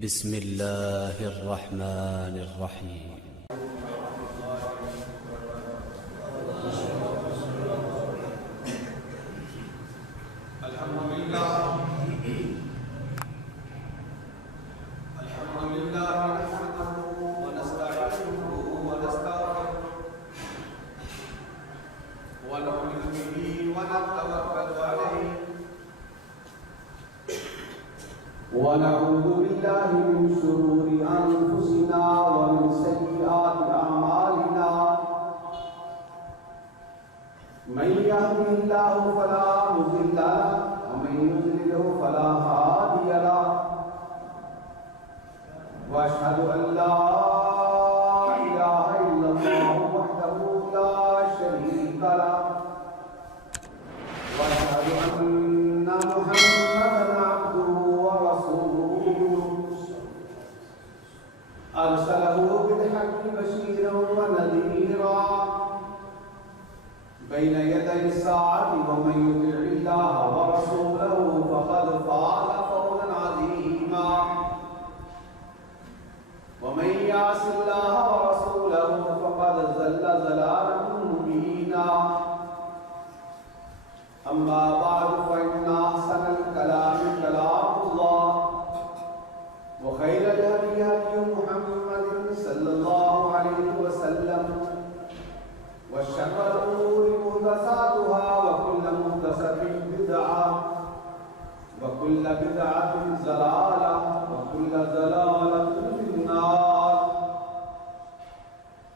بسم الله الرحمن الرحيم. ونعوذ بالله من شرور أنفسنا ومن سيئات أعمالنا من يهده الله فلا مضل له ومن يضلل فلا هادي له وأشهد أن لا إله إلا الله وحده لا شريك له وأشهد أن محمدا عبده أرسله بالحق بشيرا ونذيرا بين يدي الساعة ومن يطع الله ورسوله فقد فاز فوزا عظيما ومن يعص الله ورسوله فقد ضل ضلالا مبينا أما بعد فإن أحسن الكلام كلام الله وخير الهدي هدي محمد صلى الله عليه وسلم وشر الأمور محدثاتها وكل محدثة بدعة وكل بدعة ضلالة وكل ضلالة في النار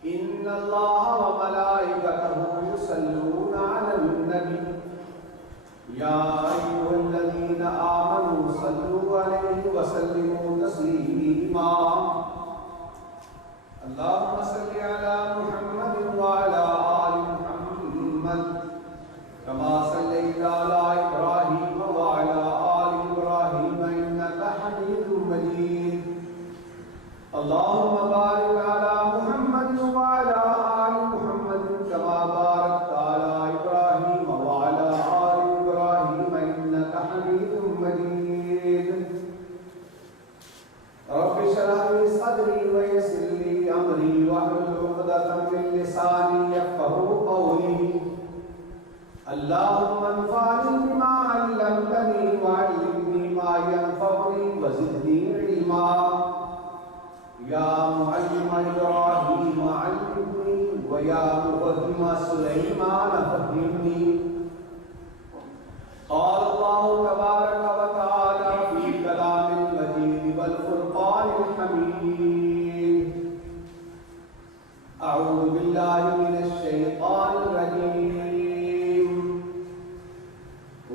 إن الله وملائكته يصلون على النبي يا أيها الذين آمنوا صلوا عليه وسلموا تسليما اللهم صل على محمد وعلى آل محمد كما صليت على إبراهيم وعلى آل إبراهيم إنك حميد مجيد اللهم بارك على محمد وعلى آل محمد كما باركت على إبراهيم وعلى آل إبراهيم إنك حميد مجيد رب اشرح لي صدري ويسر لي أمري واحلل عقدة من لساني يفقهوا قولي اللهم انفعني بما علمتني وعلمني ما ينفعني وزدني علما يا معلم إبراهيم علمني ويا مفهم سليمان فهمني قال الله تبارك وتعالى في كلام المجيد والفرقان الحميد أعوذ بالله من الشيطان الرجيم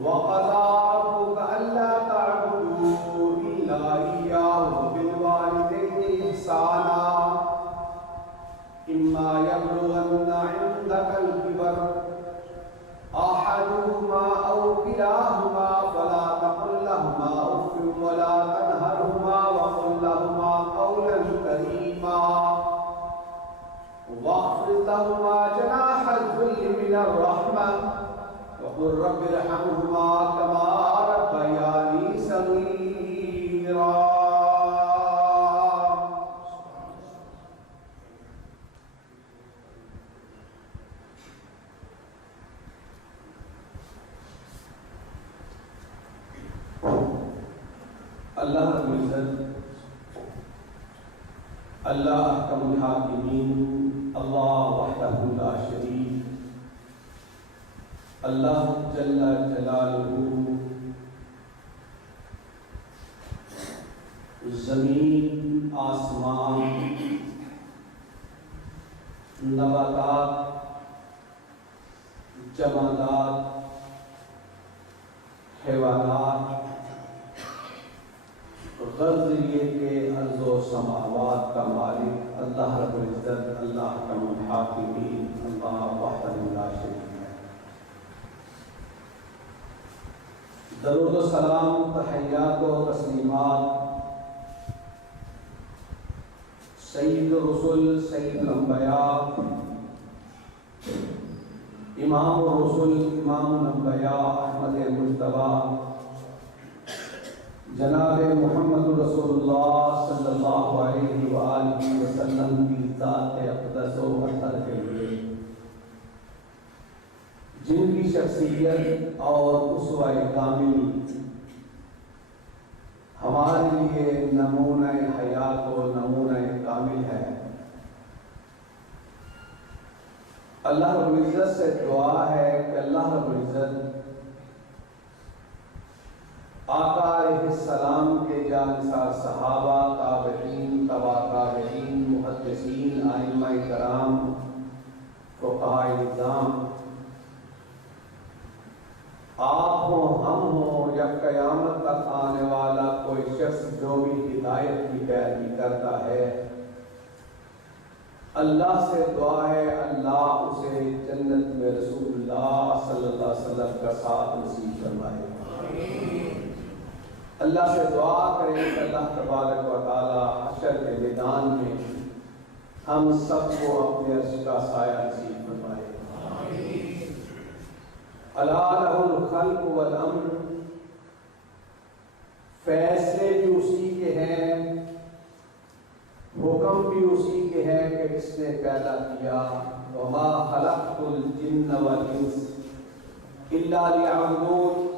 وقضى ربك ألا تعبدوا إلا إياه وبالوالدين إحسانا إما يبلغن عندك الكبر أحدهما أو كلاهما فلا تقل لهما أف ولا تنهرهما وقل لهما قولا كريما واخفض لهما جناح الذل من الرحمة وقل رب ارحمهما كما ربياني صغيرا. اللہ رب العزت اللہ احکم الحاکمین اللہ وحدہ لا شریک اللہ جل جلالہ زمین آسمان نباتات جمادات حیوانات غرضیے کے ارض و سماوات کا مالک اللہ رب العزت اللہ احکم الحاکمین اللہ وحدہ لا شریک ہے. درود و سلام تحیات و تسلیمات سید الرسل سید الانبیاء امام الرسل امام الانبیاء احمد مجتبی جناب محمد رسول اللہ شخصیت اور اسوہ کامل ہمارے لیے نمونہ حیات و نمونہ کامل ہے۔ اللہ رب العزت سے دعا ہے کہ اللہ رب العزت آقا علیہ السلام کے جانثار صحابہ، تابعین، تبع تابعین، محدثین، ائمہ کرام، فقہاء اعظام، آپ ہوں، ہم ہوں یا قیامت تک آنے والا کوئی شخص جو بھی ہدایت کی پیروی کرتا ہے، اللہ سے دعا ہے اللہ اسے جنت میں رسول اللہ صلی اللہ علیہ وسلم کا ساتھ نصیب فرمائے۔ اللہ سے دعا کریں کہ اللہ تبارک و تعالی حشر کے میدان میں ہم سب کو اپنے عرش کا سایہ نصیب فرمائے۔ الا لہ الخلق والامر، فیصلے بھی اسی کے ہیں، حکم بھی اسی کے ہیں کہ اس نے پیدا کیا۔ وما خلقت الجن والانس الا لیعبدون،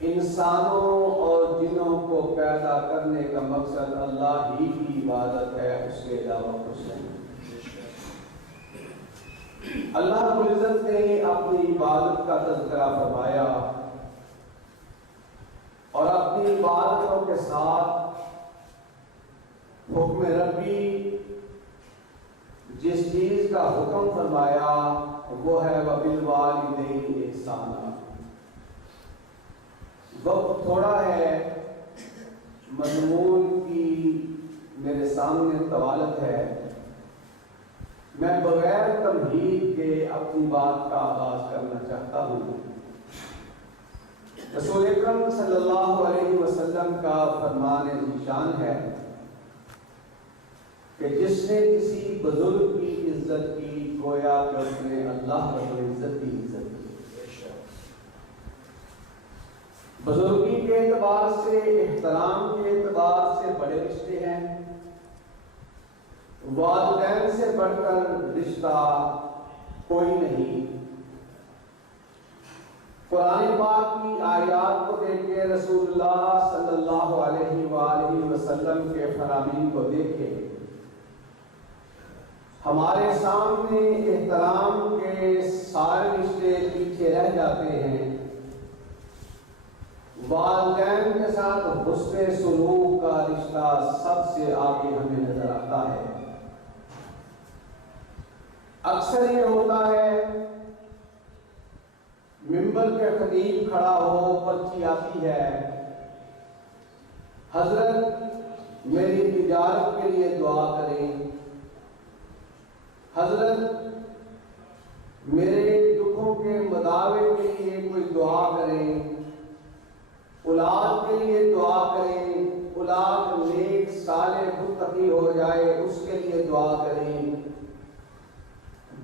انسانوں اور جنوں کو پیدا کرنے کا مقصد اللہ ہی کی عبادت ہے، اس کے علاوہ کچھ نہیں۔ اللہ رب العزت نے اپنی عبادت کا تذکرہ فرمایا اور اپنی عبادتوں کے ساتھ حکم ربی جس چیز کا حکم فرمایا وہ ہے وبالوالدین احسانا۔ وقت تھوڑا ہے، مضمون کی میرے سامنے طوالت ہے، میں بغیر تمہید کے اپنی بات کا آغاز کرنا چاہتا ہوں۔ رسول اکرم صلی اللہ علیہ وسلم کا فرمان ذیشان ہے کہ جس نے کسی بزرگ کی عزت کی گویا کہ اس نے اللہ رب العزت کی عزت کی۔ بزرگی کے اعتبار سے، احترام کے اعتبار سے بڑے رشتے ہیں، والدین سے بڑھ کر رشتہ کوئی نہیں۔ قرآن پاک کی آیات کو دیکھ کے، رسول اللہ صلی اللہ علیہ وآلہ وسلم کے فرامین کو دیکھ کے ہمارے سامنے احترام کے سارے رشتے پیچھے رہ جاتے ہیں۔ والدین کے ساتھ حسن سلوک کا رشتہ سب سے آگے ہمیں نظر آتا ہے۔ اکثر یہ ہوتا ہے منبر کے خطیب کھڑا ہو، پرچی آتی ہے، حضرت میری تجارت کے لیے دعا کریں، حضرت میرے دکھوں کے مداوے کے لیے کوئی دعا کریں، اولاد کے لیے دعا کریں، اولاد نیک صالح متقی ہو جائے اس کے لیے دعا کریں،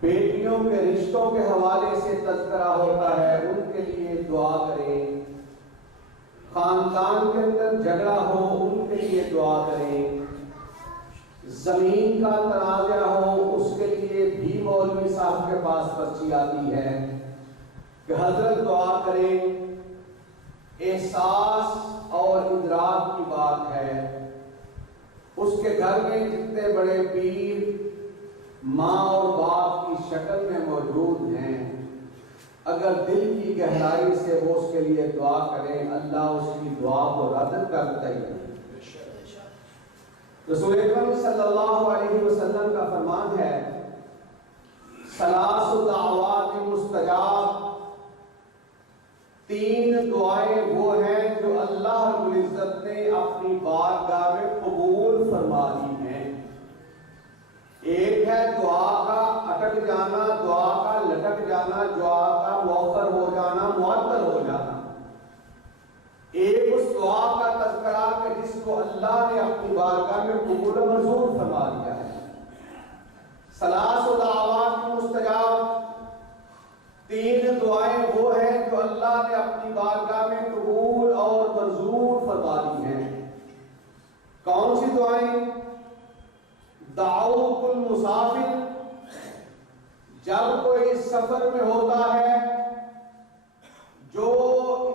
بیٹیوں کے رشتوں کے حوالے سے تذکرہ ہوتا ہے ان کے لیے دعا کریں، خاندان کے اندر جھگڑا ہو ان کے لیے دعا کریں، زمین کا تنازع ہو اس کے لیے بھی مولوی صاحب کے پاس پرچی آتی ہے کہ حضرت دعا کریں۔ احساس اور ادراک کی بات ہے، اس کے گھر میں جتنے بڑے پیر ماں اور باپ کی شکل میں موجود ہیں، اگر دل کی گہرائی سے وہ اس کے لیے دعا کریں، اللہ اس کی دعا کو رد کرتا ہی نہیں۔ رسول اکرم صلی اللہ علیہ وسلم کا فرمان ہے، ثلاث دعوات مستجاب، تین دعائیں وہ ہیں جو اللہ رب العزت نے اپنی بارگاہ میں قبول فرما لی ہیں۔ ایک ہے دعا کا اٹک جانا، دعا کا لٹک جانا، دعا کا مؤخر ہو جانا، معطل ہو جانا۔ ایک اس دعا کا تذکرہ کہ جس کو اللہ نے اپنی بارگاہ میں قبول و منظور فرما دیا ہے۔ ثلاث دعوات مستجاب، تین دعائیں وہ ہیں جو اللہ نے اپنی بارگاہ میں قبول اور منظور فرما دی ہیں۔ کون سی دعائیں؟ دعوت المسافر، جب کوئی سفر میں ہوتا ہے جو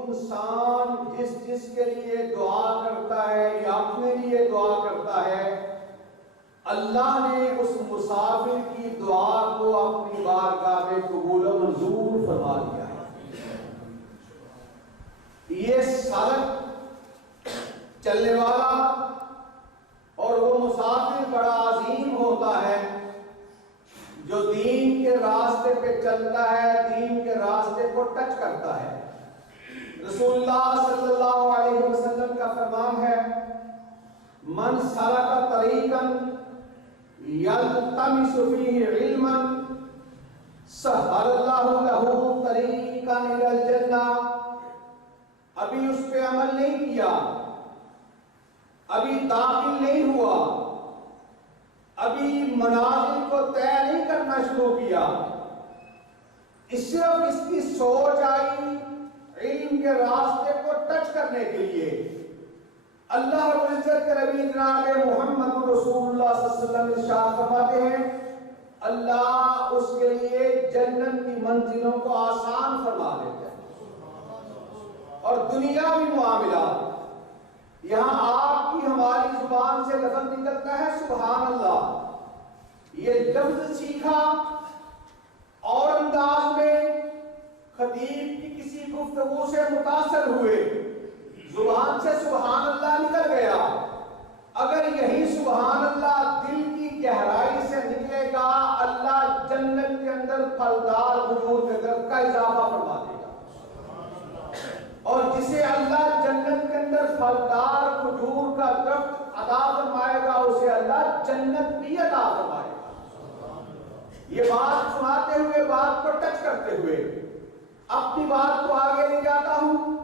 انسان جس کے لیے دعا کرتا ہے یا اپنے لیے دعا کرتا ہے، اللہ نے اس مسافر کی دعا کو اپنی بارگاہ میں قبول و منظور فرما دیا ہے۔ یہ سڑک چلنے والا اور وہ مسافر بڑا عظیم ہوتا ہے جو دین کے راستے پہ چلتا ہے، دین کے راستے کو ٹچ کرتا ہے۔ رسول اللہ صلی اللہ علیہ وسلم کا فرمان ہے، من سلک طریقا یلتمس فیہ علما سہل اللہ لہ طریقا الی الجنہ۔ ابھی اس پہ عمل نہیں کیا، ابھی داخل نہیں ہوا، ابھی منازل کو طے نہیں کرنا شروع کیا، صرف اس کی سوچ آئی علم کے راستے کو ٹچ کرنے کے لیے، اللہ رب العزت کے نبی جناب محمد رسول اللہ صلی اللہ علیہ وسلم ارشاد فرماتے ہیں، اللہ اس کے لیے جنت کی منزلوں کو آسان فرما دیتا ہے۔ اور دنیاوی معاملات، یہاں آپ کی ہماری زبان سے لفظ نکلتا ہے سبحان اللہ، یہ لفظ سیکھا اور انداز میں خطیب کی کسی گفتگو سے متاثر ہوئے، زبان سے سبحان اللہ نکل گیا، اگر یہی سبحان اللہ دل کی گہرائی سے نکلے گا، اللہ جنت کے اندر پھلدار کھجور کے درخت کا اضافہ فرما دے گا، اور جسے اللہ جنت کے اندر پھلدار کھجور کا درخت عطا فرمائے گا، اسے اللہ جنت بھی عطا فرمائے گا۔ یہ بات سناتے ہوئے، بات کو ٹچ کرتے ہوئے اپنی بات کو آگے لے جاتا ہوں،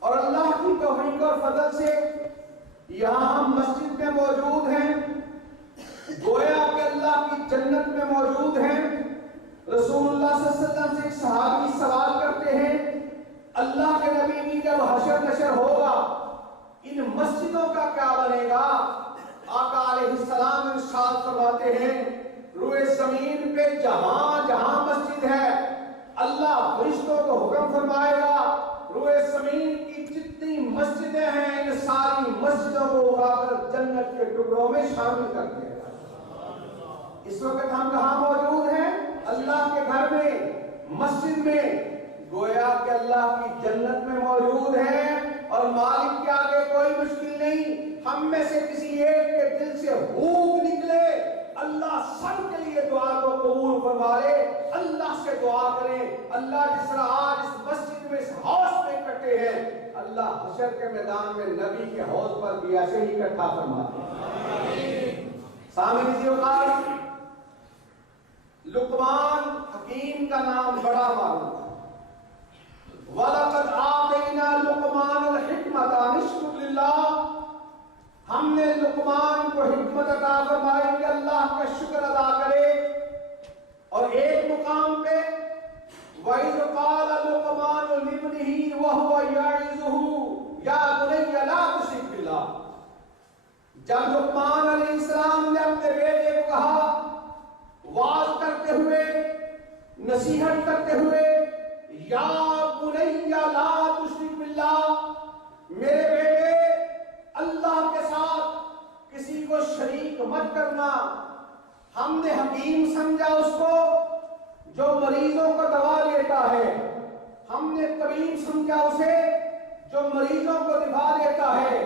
اور اللہ کی توفیق اور فضل سے یہاں ہم مسجد میں موجود ہیں، گویا کہ اللہ کی جنت میں موجود ہیں۔ رسول اللہ صلی اللہ علیہ وسلم سے ایک صحابی سوال کرتے ہیں، اللہ کے نبی کی جب حشر نشر ہوگا ان مسجدوں کا کیا بنے گا؟ آقا علیہ السلام ارشاد فرماتے ہیں، روئے زمین پہ جہاں جہاں مسجد ہے اللہ فرشتوں کو حکم فرمائے گا، روئے زمین کی جتنی مسجدیں ہیں ان ساری مسجدوں کو اٹھا کر جنت کے ٹکڑوں میں شامل کر دیا گا۔ اس وقت ہم کہاں موجود ہیں؟ اللہ کے گھر میں، مسجد میں، گویا کہ اللہ کی جنت میں موجود ہیں، اور مالک کے آگے کوئی مشکل نہیں۔ ہم میں سے کسی ایک کے دل سے بھوک نکلے، اللہ سب کے لیے دعا کو قبول فرما لے، اللہ سے دعا کریں، اللہ جس طرح آج اس مسجد میں، اس حوض میں اکٹھے ہیں، اللہ حشر کے میدان میں نبی کے حوض پر بھی ایسے ہی اکٹھا فرما دے۔ سامنے اسی اوقات لقمان حکیم کا نام بڑا معروف ہے۔ وَلَقَدْ آتَيْنَا لُقْمَانَ الْحِكْمَةَ أَنِ اشْكُرْ لِلَّهِ، ہم نے لقمان کو حکمت عطا فرمائی کہ اللہ کا شکر ادا کرے، اور ایک مقام پہ وَإِذْ قَالَ لُقْمَانُ لِابْنِهِ وَهُوَ يَعِظُهُ يَا بُنَيَّ لَا تُشْرِكْ بِاللَّهِ، جب لقمان علیہ السلام نے اپنے بیٹے کو کہا، واعظ کرتے ہوئے، نصیحت کرتے ہوئے، یا بنی لا تشرک باللہ، میرے بیٹے اللہ کے ساتھ کسی کو شریک مت کرنا۔ ہم نے حکیم سمجھا اس کو جو مریضوں کو دوا دیتا ہے، ہم نے طبیب سمجھا اسے جو مریضوں کو دوا دیتا ہے۔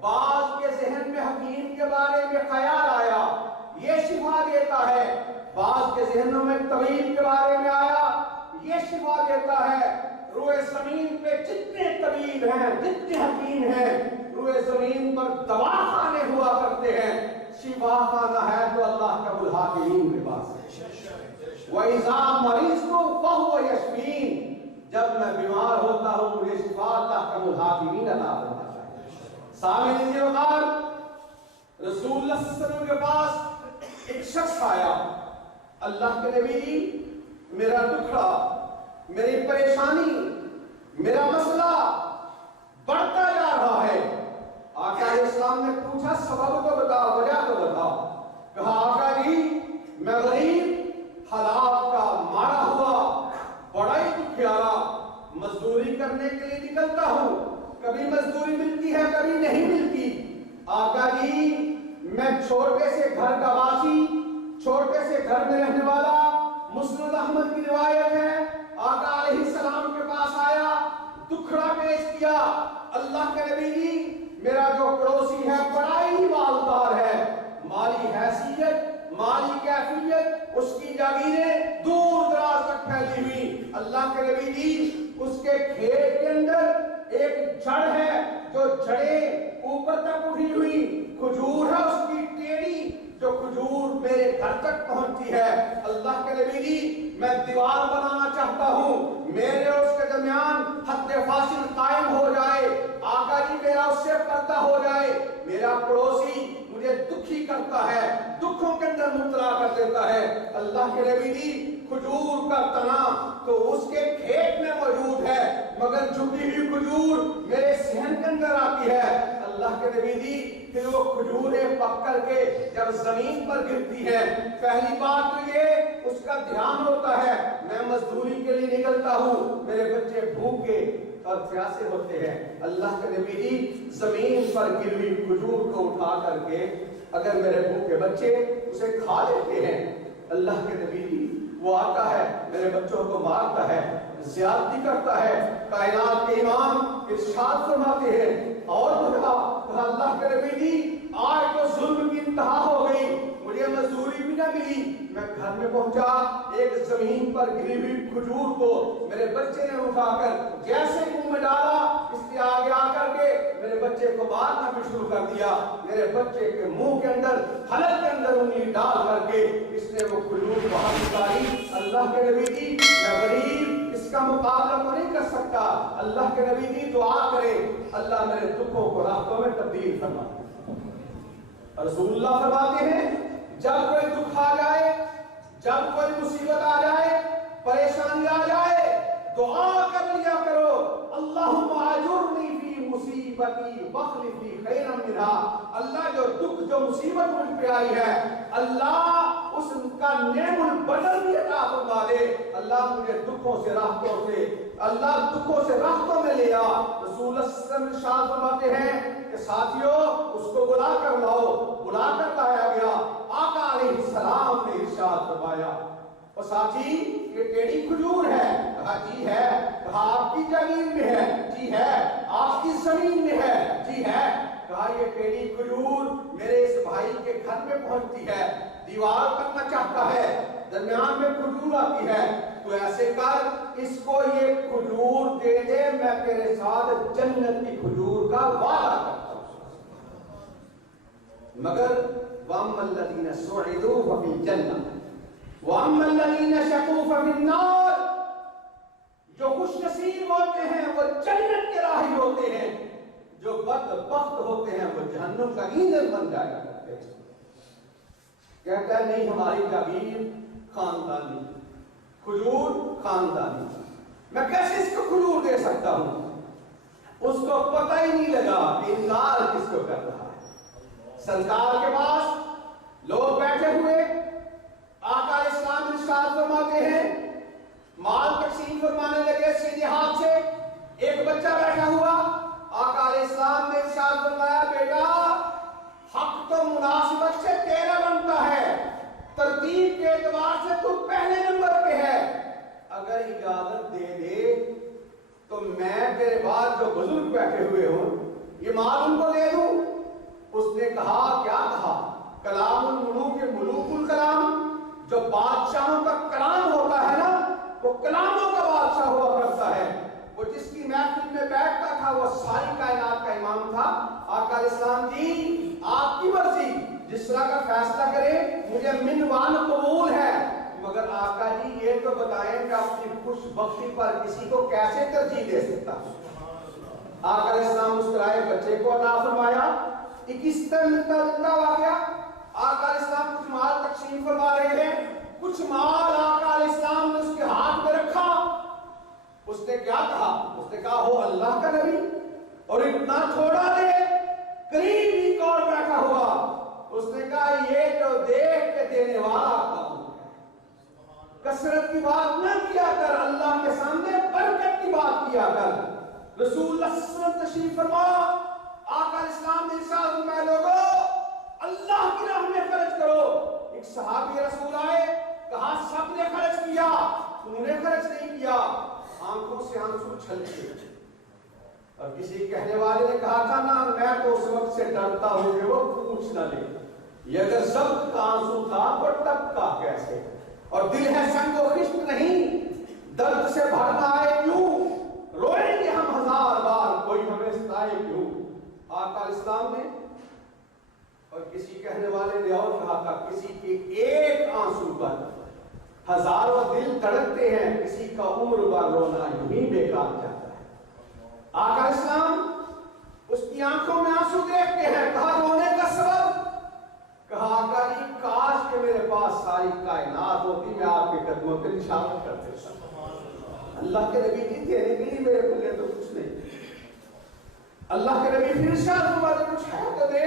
بعض کے ذہن میں حکیم کے بارے میں خیال آیا یہ شفا دیتا ہے، بعض کے ذہنوں میں طبیب کے بارے میں آیا یہ شفا دیتا ہے۔ روئے زمین پہ جتنے طبیب ہیں، جتنے حکیم ہیں، روئے زمین پر دوا خانے ہوا کرتے ہیں، شفا خانہ ہے تو اللہ کا الحاکمین کے پاس ہے۔ وَإِذَا مَرِضْتُ فَهُوَ يَشْفِينِ، جب میں بیمار ہوتا ہوں مجھے شفا اللہ کا الحاکمین عطا فرماتا ہے۔ سامنے اسی وقت رسول اللہ صلی اللہ علیہ وسلم کے پاس ایک شخص آیا، اللہ کے نبی جی میرا دکھڑا، میری پریشانی، میرا مسئلہ بڑھتا جا رہا ہے۔ آقا علیہ السلام نے پوچھا سبب تو بتاؤ، وجہ تو بتاؤ۔ کہا آقا جی میں غریب، حالات کا مارا ہوا، بڑا ہی دکھیارا، مزدوری کبھی مزدوری ملتی ہے کبھی نہیں ملتی. آقا جی میں چھوٹے سے گھر کا واسی، چھوٹے سے گھر میں رہنے والا، مسند احمد کی روایت ہے، آقا علیہ السلام کے پاس آیا، دکھڑا پیش کیا. اللہ کے نبی جی میرا جو پڑوسی ہے بڑا ہی مالدار ہے، مالی حیثیت، مالی کیفیت، اس کی جاگیریں دور دراز تک پھیلی ہوئی. اللہ کے نبی جی اس کے کھیت کے اندر ایک جڑ ہے جو جڑیں اوپر تک اٹھی ہوئی، کھجور ہے اس کی ٹیڑی جو کھجور میرے گھر تک پہنچتی ہے. اللہ کے نبی جی میں دیوار بنانا چاہتا ہوں، میرے اور اس کے درمیان حد فاصل قائم ہو جائے. آقا جی میرا اس سے پردہ ہو جائے. میرا پڑوسی مجھے دکھی کرتا ہے، دکھوں کے اندر مبتلا کر دیتا ہے. اللہ کے نبی جی کھجور کا تنا تو اس کے کھیت میں موجود ہے، مگر جھکی ہوئی کھجور میرے صحن کے اندر آتی ہے. اللہ کے نبی جی پھر وہ کھجوریں پک کر کے جب زمین پر گرتی ہے، پہلی بات تو یہ اس کا دھیان ہوتا ہے میں مزدوری کے لیے نکلتا ہوں، میرے بچے بھوکے اور پیاسے ہوتے ہیں. اللہ کے نبی جی زمین پر گری ہوئی کھجور کو اٹھا کر کے اگر میرے بھوکے بچے اسے کھا لیتے ہیں، اللہ کے نبی جی وہ آتا ہے میرے بچوں کو مارتا ہے، زیادتی کرتا ہے. کائنات کے امام ارشاد فرماتے ہیں اور کہا اللہ کے نبی جی آج تو ظلم کی انتہا ہو گئی، مجھے مزدوری بھی نہ ملی. میں گھر میں پہنچا، ایک زمین پر گری ہوئی کھجور کو میرے بچے نے اٹھا کر جیسے منہ میں ڈالا، اس کے آگے آ کر کے میرے بچے کو مارنا بھی شروع کر دیا. میرے بچے کے منہ کے اندر حلق کے اندر انگلی ڈال کر کے اس نے وہ کھجور باہر نکالی. اللہ کے نبی جی میں غریب اس کا مقابلہ تو نہیں کر سکتا. اللہ کے نبی جی دعا کرے اللہ میرے دکھوں کو راحتوں میں تبدیل فرما. رسول اللہ فرماتے ہیں جب کوئی دکھ آ جائے، جب کوئی مصیبت آ جائے، پریشانی آ جائے، دعا کر لیا کرو اللہم اجرنی فی مصیبتی واخلف لی خیرا منہا. اللہ جو دکھ جو مصیبت مجھ پہ آئی ہے اللہ اس کا نعم البدل بھی عطا فرما دے. اللہ مجھے دکھوں سے راحتوں سے، اللہ دکھوں سے راحتوں میں لے آ. رسول اللہ صلی اللہ علیہ وسلم ارشاد فرماتے ہیں کہ ساتھیو اس کو بلا کر لاؤ. بلا کر لایا گیا. آقا علیہ السلام نے ارشاد فرمایا اور ساتھی یہ ٹیڑھی کھجور ہے؟ کہا جی ہے. کہا آپ کی زمین میں ہے؟ جی ہے. آپ کی زمین میں ہے؟ جی ہے. کہا یہ ٹیڑھی کھجور میرے اس بھائی کے گھر میں پہنچتی ہے، دیوار کرنا چاہتا ہے، درمیان میں کھجور آتی ہے، تو ایسے کر اس کو یہ کھجور دے دے، میں تیرے ساتھ جنت کی کھجور کا وعدہ کرتا ہوں. مگر وَأَمَّا الَّذِينَ سُعِدُوا فَفِي الْجَنَّةِ وَأَمَّا الَّذِينَ شَقُوا فَفِي النَّارِ. جو خوش نصیب ہوتے ہیں وہ جنت کے راہی ہوتے ہیں، جو بدبخت ہوتے ہیں وہ جہنم کا ایندھن بن جایا کرتے ہیں. کہتا ہے نہیں ہماری جاگیر خاندانی، کھجور خاندانی، میں کیسے اس کو کھجور دے سکتا ہوں؟ اس کو پتہ ہی نہیں لگا کہ انکار کس کو کر رہا ہے. سرکار کے پاس لوگ بیٹھے ہوئے، آقا علیہ السلام ارشاد فرماتے ہیں مال تقسیم فرمانے لگے سیدھے ہاتھ سے. ایک بچہ بیٹھا ہوا، آقا علیہ السلام نے ارشاد فرمایا بیٹا حق تو مناسبت سے تیرا بنتا ہے، ترتیب کے اعتبار سے تو پہلے نمبر پہ ہے، اگر اجازت دے دے تو میں تیرے بعد جو بزرگ بیٹھے ہوئے ہوں یہ مال ان کو دے دوں. اس نے کہا کیا کہا؟ کلام الملوک ملوک الکلام. جو بادشاہوں کا کلام ہوتا ہے نا وہ کلاموں کا بادشاہ ہوا کرتا ہے. وہ جس کی محفل میں بیٹھتا تھا وہ ساری کائنات کا امام تھا. آقا علیہ السلام جی آپ کی مرضی، جس طرح کا فیصلہ کرے مجھے منوان قبول ہے، مگر آقا جی یہ تو بتائیں کہ اپنی خوش بختی پر کسی کو کیسے ترجیح دے سکتا. آقا علیہ السلام مسکرائے، بچے کو عطا فرمایا. کس طرح واقعہ آقا علیہ السلام کچھ مال تقسیم فرما رہے ہیں، کچھ مال آقا علیہ السلام نے اس کے ہاتھ میں رکھا. اس نے کیا کہا؟ اس نے کہا ہو اللہ کا نبی اور اتنا تھوڑا دے. قریب ہی کون بیٹھا ہوا؟ اس نے کہا یہ جو دیکھ کے دینے والا کون ہے؟ کثرت کی بات نہ کیا کر، اللہ کے سامنے برکت کی بات کیا کر. رسول اللہ صلی اللہ علیہ وسلم تشریف فرما، آقا اسلام نے ارشاد فرمایا لوگو اللہ کی راہ میں خرچ کرو۔ ایک صحابی رسول آئے، کہا سب نے خرچ کیا، تو نے خرچ نہیں کیا، آنکھوں سے آنسو چھلکے۔ اور کسی کہنے والے نے کہا تھا نا میں تو اس وقت سے ڈرتا ہوں کہ وہ پوچھ نہ لے، یہ اگر ضبط کا آنسو تھا تو ٹپ کا کیسے؟ اور دل ہے سنگ و خشک نہیں، درد سے بھرنا ہے کیوں، روئیں گے ہم ہزار بار، کوئی ہمیں ستائے کیوں۔ آقا اسلام نے اور کسی کہنے والے نے اور کہا تھا کسی کے ایک آنسو پر ہزاروں دل دھڑکتے ہیں، کسی کا عمر بھر رونا یوں ہی بیکار جاتا ہے۔ آقا اسلام اس کی آنکھوں میں آنسو دیکھتے ہیں، کہا رونے کا سبب؟ کہا آقا جی کاش کہ میرے پاس ساری کائنات ہوتی، میں آپ کے قدموں پہ نشانت کر دیتا۔ اللہ کے نبی جی دینے کے لیے میرے پلے تو کچھ نہیں۔ اللہ کے نبی پھر ارشاد فرماتے کچھ ہے تو دے۔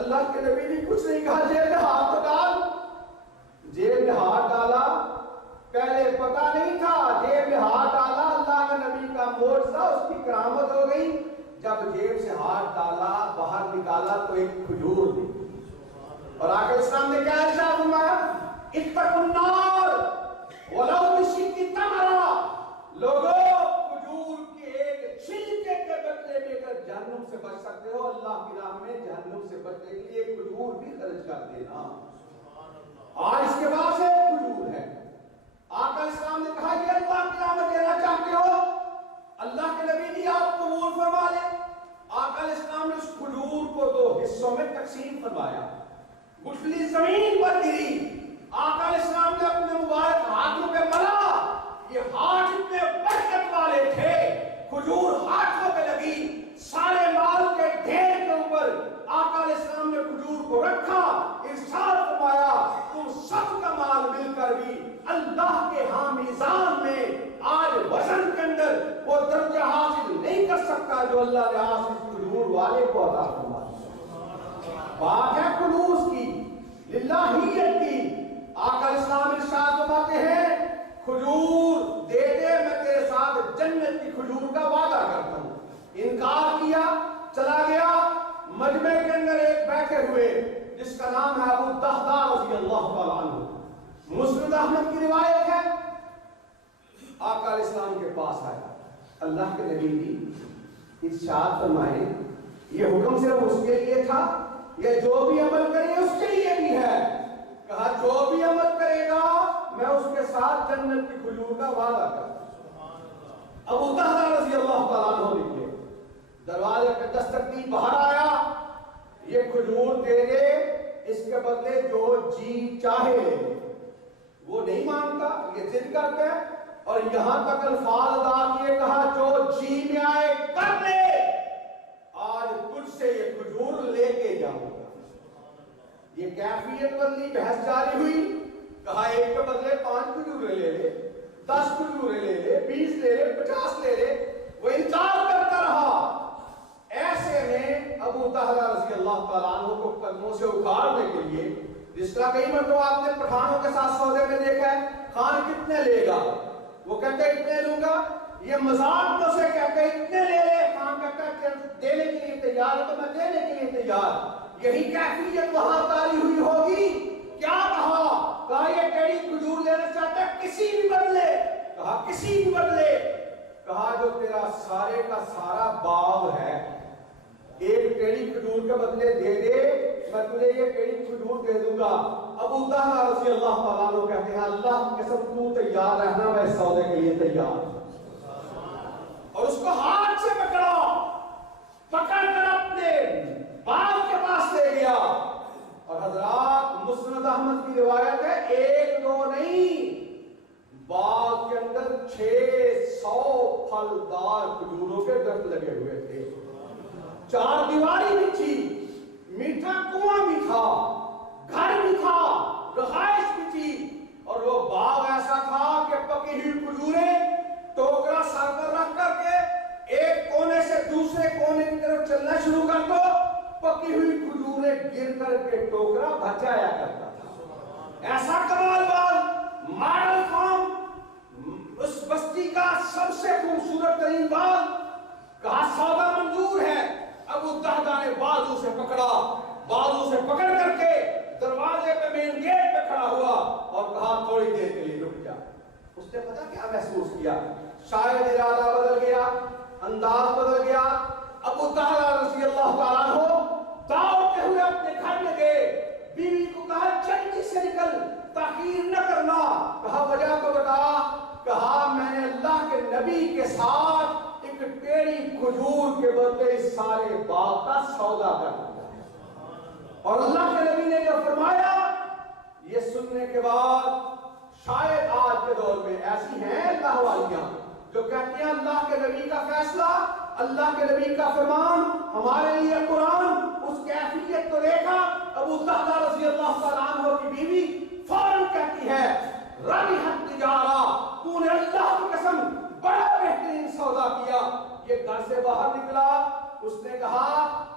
اللہ کے نبی نے کچھ نہیں کہا، جیب میں ہاتھ ڈال۔ جیب میں ہاتھ ڈالا، پہلے پتہ نہیں تھا، جیب میں ہاتھ ڈالا، اللہ کے نبی کا معجزہ، اس کی کرامت ہو گئی۔ جب جیب سے ہاتھ ڈالا باہر نکالا تو ایک کھجور دی، اور آقا اسلام نے کیا ارشاد فرمایا؟ اتقوا النار ولو بشق تمرہ، لوگو کھجور کے ایک چھلکے کے بدلے میں اگر جہنم سے بچ سکتے ہو، اللہ کی راہ میں جہنم سے بچنے کے لیے ایک کھجور بھی خرچ کر دینا۔ آج اس کے بعد سے کھجور ہے۔ آقا اسلام نے کہا یہ اللہ کی راہ میں دینا چاہتے ہو، اللہ کے نبی نے آپ قبول فرما لے۔ آقا اسلام نے اس کھجور کو دو حصوں میں تقسیم فرمایا، گٹھلی زمین پر گری، آقا اسلام نے اپنے مبارک ہاتھوں پہ ملا، یہ ہاتھ اتنے برکت والے تھے، کھجور ہاتھوں پہ لگی، سارے مال کے ڈھیر کے اوپر آقا اسلام نے کھجور کو رکھا، ارشاد فرمایا تم سب کا مال مل کر بھی اللہ کے ہاں میزان میں آج وزن کے اندر وہ درجہ حاصل نہیں کر سکتا جو اللہ نے آج اس کھجور والے کو عطا فرمایا۔ بات ہے خلوص کی، للہیت کی۔ آقا اسلام ارشاد فرماتے ہیں کھجور دے دے میں تیرے ساتھ جنت کی کھجور کا وعدہ کرتا ہوں۔ انکار کیا، چلا گیا۔ مجمع کے اندر ایک بیٹھے ہوئے جس کا نام ہے ابو الدہداء رضی اللہ تعالیٰ عنہ، مسند احمد کی روایت ہے، آقا اسلام کے پاس آیا، اللہ کے نبی نے ارشاد فرمائے یہ حکم صرف اس کے لیے تھا یہ جو بھی عمل کرے اس کے لیے بھی ہے؟ کہا جو بھی عمل کرے گا میں اس کے ساتھ جنت کی کھجور کا وعدہ کرتا ہوں۔ ابو الدہداء رضی اللہ تعالیٰ عنہ نکلے، دروازے پہ دستک دی، باہر آیا، یہ کھجور دے دے اس کے بدلے جو جی چاہے لے۔ وہ نہیں مانتا، یہ ضد کرتا ہے، اور یہاں تک الفاظ ادا کیے، کہا جو جی میں آئے کر لے، آج تجھ سے یہ کھجور لے کے جاؤں گا۔ یہ کیفیت بدلی، بحث جاری ہوئی، کہا ایک کے بدلے 5 کھجوریں لے لے، 10 کھجوریں لے لے، 20 لے لے، 50 لے لے، وہ انکار کرتا رہا۔ ایسے میں ابو طہرہ رضی اللہ تعالیٰ عنہ کو قدموں سے اکھاڑنے کے لیے، جس طرح کئی مرتبہ آپ نے پٹھانوں کے ساتھ سودے میں دیکھا ہے، خان کتنے لے گا، وہ کہتے اتنے لوں گا، یہ مذاق میں سے کہتے اتنے لے لے، خان کہتا ہے دینے کے لیے تیار ہے تو میں دینے کے لیے تیار۔ یہی کیفیت وہاں تاری ہوئی ہوگی۔ کیا کہا یہ ٹیڑی کھجور لینا چاہتا ہے کسی بھی بدلے، کہا کسی بھی بدلے، کہا جو تیرا سارے کا سارا باغ ہے ایک ٹیڑی کھجور کے بدلے دے دے، میں تجھے یہ ٹیڑی کھجور دے دوں گا۔ ابو طہرہ رضی اللہ تعالیٰ عنہ کہتے ہیں اللہ کی قسم تو تیار رہنا، میں اس سودے کے لیے تیار ہوں۔ اور اس کو ہاتھ سے پکڑا، پکڑ کر اپنے باغ کے پاس لے گیا، اور حضرات مسند احمد کی روایت ہے ایک دو نہیں، باغ کے اندر 600 پھلدار کھجوروں کے درخت لگے ہوئے تھے، 4 دیواری بھی تھی، میٹھا کنواں بھی تھا، گھر بھی تھا، رہائش بھی تھی، اور وہ باغ ایسا تھا کہ پکی ہوئی کھجوریں ٹوکرا سر پر رکھ کر کے ایک کونے سے دوسرے کونے کی طرف چلنا شروع کر دو، پکی ہوئی کھجوریں گر کر کے ٹوکرا بچایا کرتا تھا۔ ایسا کمال بال ماڈل فارم اس بستی کا سب سے خوبصورت ترین باغ، کہا سودا منظور ہے۔ ابو دہدا نے بازو سے پکڑا، بازو سے پکڑ کر کے دروازے پہ مین گیٹ پہ کھڑا ہوا اور کہا تھوڑی دیر کے لیے رک جا۔ اس نے پتا کیا محسوس کیا؟ شاید ارادہ بدل گیا، انداز بدل گیا۔ ابو دہدا رضی اللہ تعالیٰ عنہ دوڑتے ہوئے اپنے گھر میں گئے، بیوی کو کہا جلدی سے نکل، تاخیر نہ کرنا۔ کہا وجہ تو بتا۔ کہا میں نے اللہ کے نبی کے ساتھ ایک ٹیڑھی کھجور کے بدلے اس سارے باغ کا سودا کر دیا اور اللہ کے نبی نے جو فرمایا، یہ سننے کے بعد شاید آج کے دور میں ایسی ہیں اللہ والیاں جو کہتی ہیں اللہ کے نبی کا فیصلہ، اللہ کے نبی کا فرمان ہمارے لیے قرآن۔ اس کیفیت کو دیکھا ابو دہدا رضی اللہ تعالیٰ عنہ کی بیوی فوراً کہتی ہے ربحت تجارہ، تو نے اللہ کی قسم بڑا بہترین سودا کیا۔ یہ گھر سے باہر نکلا، اس نے کہا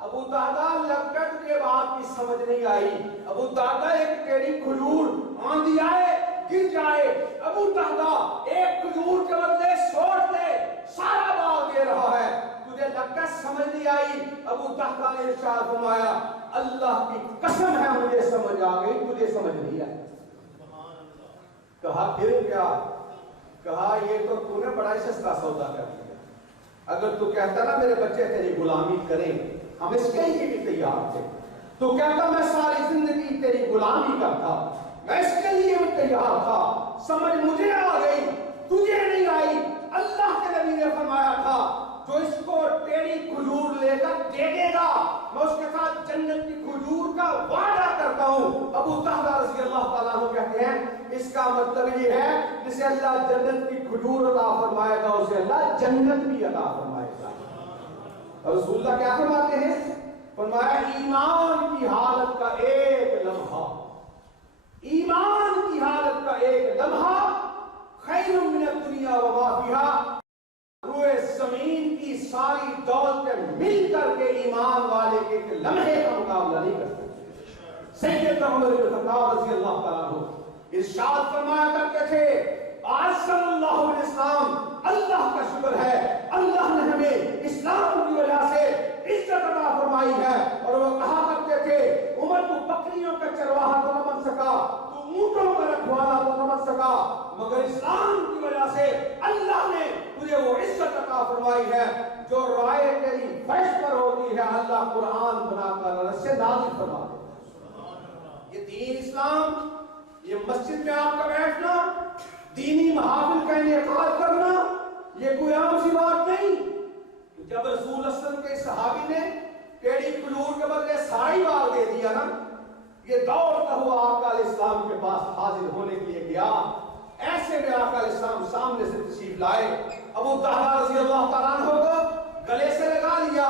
ابو دہدا لگتا ہے تجھے بات کی سمجھ نہیں آئی۔ ابو دہدا ایک ٹیڑھی کھجور آندھی آئے گر جائے، ابو دہدا ایک کھجور کے بدلے سوچ لے سارا باغ دے رہا ہے، تجھے لگتا ہے سمجھ نہیں آئی۔ ابو دہدا نے ارشاد فرمایا اللہ کی قسم ہے مجھے سمجھ آ گئی، تجھے سمجھ نہیں آئی۔ کہا پھر کیا؟ کہا یہ تو تو نے بڑا ہی سستا سودا کر دیا، اگر تو کہتا نا میرے بچے تیری غلامی کریں ہم اس کے لیے بھی تیار تھے، تو کہتا میں ساری زندگی تیری غلامی کرتا، میں اس کے لیے بھی تیار تھا، سمجھ مجھے آ گئی تجھے نہیں آئی۔ اللہ کے نبی نے فرمایا تھا جو اس کو ٹیڑھی کھجور لے کر دے دے گا میں اس کے ساتھ جنت کی کھجور کا وعدہ کرتا ہوں۔ ابو دہدا رضی اللہ تعالیٰ عنہ کہتے ہیں اس کا مطلب یہ ہے جسے اللہ جنت کی کھجور عطا فرمائے گا اسے اللہ جنت بھی عطا فرمائے گا۔ اور رسول اللہ کیا فرماتے ہیں؟ فرمایا ایمان کی حالت کا ایک لمحہ، ایمان کی حالت کا ایک لمحہ خیر من الدنیا وما فیہا، روئے زمین کی ساری دولتیں مل کر کے ایمان والے کے ایک لمحے کا مقابلہ نہیں کر سکتے۔ سیدنا عمر بن خطاب رضی اللہ تعالیٰ عنہ ارشاد فرمایا کرتے تھے آج صلی اللہ علیہ وسلم، اللہ کا شکر ہے اللہ نے ہمیں اسلام کی وجہ سے عزت عطا فرمائی ہے۔ اور وہ کہا کرتے تھے عمر تو بکریوں کا چرواہا تو نہ بن سکا، تو اونٹوں کا رکھوالا تو نہ بن سکا، مگر اسلام کی وجہ سے اللہ نے تجھے وہ عزت عطا فرمائی ہے جو رائے تیری فرش پر ہوتی ہے اللہ قرآن بنا کر رس سے نازل فرما دے۔ یہ دین اسلام، یہ مسجد میں آپ کا بیٹھنا، دینی محافل کا انعقاد کرنا، یہ کوئی عام سی بات نہیں۔ جب رسول اللہ صلی اللہ علیہ وسلم کے صحابی نے ٹیڑھی کھجور کے بدلے ساری باغ دے دیا نا، یہ دوڑتا ہوا آقا علیہ السلام کے پاس حاضر ہونے کے لیے گیا۔ ایسے میں آقا علیہ السلام سامنے سے تشریف لائے، ابو دہدا رضی اللہ تعالیٰ عنہ کو گلے سے لگا لیا۔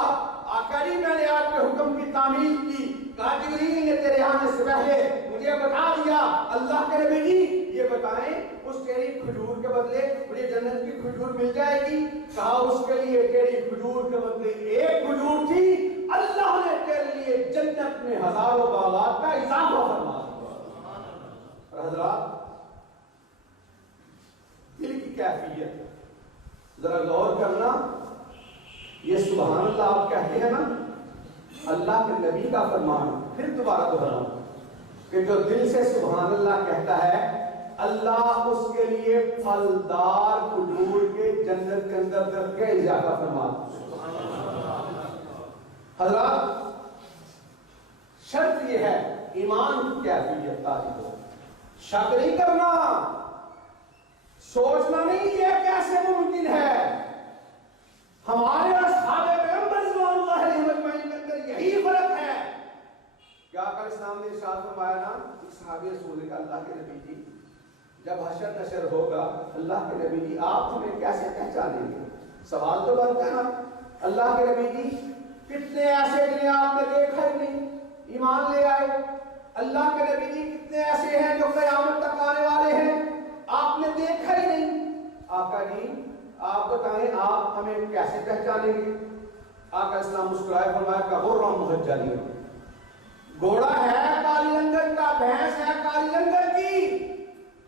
آقا جی میں نے آپ کے حکم کی تعمیل کی، کہا جبریل نے تیرے آنے سے پہلے مجھے بتا دیا، اللہ کے نبی جی یہ بتائیں اس ٹیڑھی کھجور کے بدلے مجھے جنت کی کھجور مل جائے گی؟ کہا اس کے لیے ٹیڑھی کھجور کے بدلے ایک کھجور تھی، اللہ نے تیرے لیے جنت میں ہزاروں باغات کا اضافہ فرما دیا۔ اور حضرات دل کی کیفیت ذرا غور کرنا، یہ سبحان اللہ آپ کہتے ہیں نا اللہ کے نبی کا فرمان، پھر دوبارہ دہراؤں کہ جو دل سے سبحان اللہ کہتا ہے اللہ اس کے لیے پھلدار کھجور کے جنت کے اندر رکھ کے اضافہ فرما دیا۔ حضرات شرط یہ ہے ایمان کی کیفیت تعریف ہو، شک نہیں کرنا، سوچنا نہیں یہ کیسے ممکن ہے۔ ہمارے اور اصحاب پیغمبر صلی اللہ علیہ وسلم کے اندر یہی فرق ہے۔ کیا آقا اسلام نے ارشاد فرمایا نا ایک صحابی رسول کا اللہ کے نبی جی جب حشر نشر ہوگا اللہ کے نبی جی آپ ہمیں کیسے پہچانیں گے؟ سوال تو بنتا ہے نا اللہ کے نبی جی کتنے ایسے جنہیں آپ نے دیکھا ہی نہیں ایمان لے آئے، اللہ کے نبی جی کتنے ایسے ہیں جو قیامت تک آنے والے ہیں آپ نے دیکھا ہی نہیں۔ آقا جی آپ بتائیں آپ ہمیں کیسے پہچانیں گے؟ آقا اسلام مسکرائے فرمایا کہ غرم محجلین، گھوڑا ہے کالی لنگن کا، بھینس ہے کالی لنگن کی،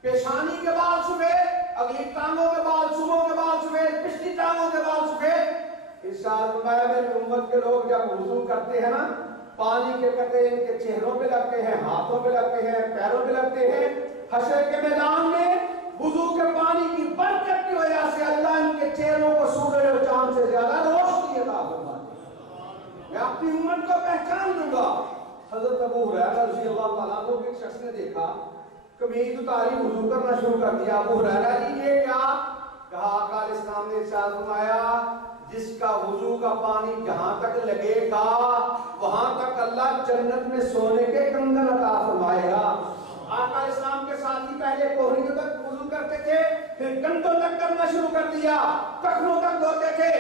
پیشانی کے بال سفید، اگلی ٹانگوں کے بال صبح کے بال سفید، پچھلی ٹانگوں کے بال سفید۔ ارشاد فرمایا میری امت کے لوگ جب وضو کرتے ہیں نا، پانی کے قطرے ان کے چہروں پہ لگتے ہیں، ہاتھوں پہ لگتے ہیں، پیروں پہ لگتے ہیں۔ حشر کے میدان میں وضو کے پانی کی برکت کی وجہ سے اللہ ان کے چہروں کو سورج اور چاند سے زیادہ روشنی عطا فرماتے ہیں۔ میں اپنی امت کو پہچان لوں گا۔ حضرت ابو ہریرہ رضی اللہ تعالیٰ عنہ کو ایک شخص نے دیکھا، قمیض اتاری وضو کرنا شروع کر دیا۔ ابو ہریرہ جی یہ کیا؟ کہا آقا علیہ السلام نے ارشاد فرمایا جس کا وضو کا پانی جہاں تک لگے گا وہاں تک اللہ جنت میں سونے کے کنگن عطا فرمائے گا۔ آقا علیہ السلام کے ساتھی پہلے کوہنیوں تک وضو کرتے تھے، پھر کندھوں تک کرنا شروع کر دیا، ٹخنوں تک دھوتے تھے،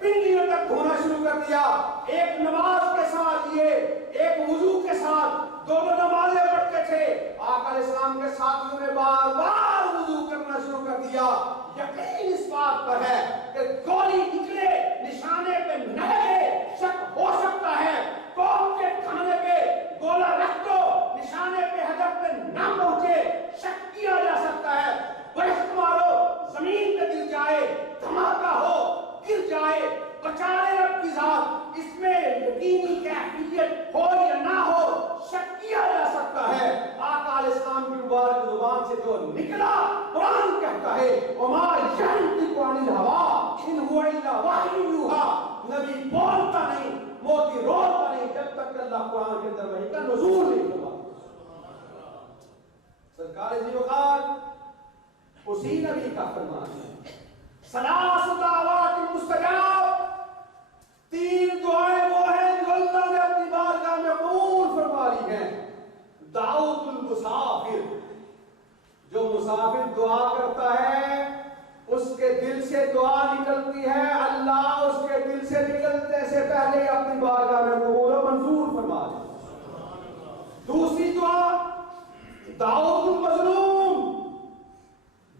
پنڈلیوں تک دھونا شروع کر دیا۔ ایک نماز کے ساتھ یہ ایک وضو کے ساتھ دونوں نمازیں پڑھتے تھے۔ آقا علیہ السلام کے ساتھیوں نے بار بار وضو کرنا شروع کر دیا۔ یقین اس بات پر ہے کہ گولی نکلے نشانے پہ نہ لگے، شک ہو سکتا ہے، قوم کے کھانے پہ گولا رکھ دو نشانے پہ ہدف پہ نہ پہنچے، شک کیا جا سکتا ہے۔ برس مارو زمین پہ گر جائے، دھماکہ ہو گر جائے، بچائے رب کی ذات، اس میں یقینی کیفیت ہو یا نہ ہو شک کیا جا سکتا ہے۔ آقا علیہ السلام کی مبارک زبان سے جو نکلا قرآن کہتا ہے وما ينطق عن الهوى ان هو الا وحی یوحی، نبی بولتا نہیں، موتی روتا نہیں جب تک کہ اللہ قرآن کے اندر وحی کا نزول نہیں فرماتا۔ سرکار ذی وقار اسی نبی کا فرمان ہے ثلاث دعوات مستجاب، تین دعائیں وہ ہیں جو اللہ نے اپنی بارگاہ میں قبول فرما لی ہیں۔ دعوت المسافر، جو مسافر دعا کرتا ہے اس کے دل سے دعا نکلتی ہے، اللہ اس کے دل سے نکلنے سے پہلے اپنی بارگاہ میں قبول و منظور فرما دے۔ دوسری دعا دعوت المظلوم،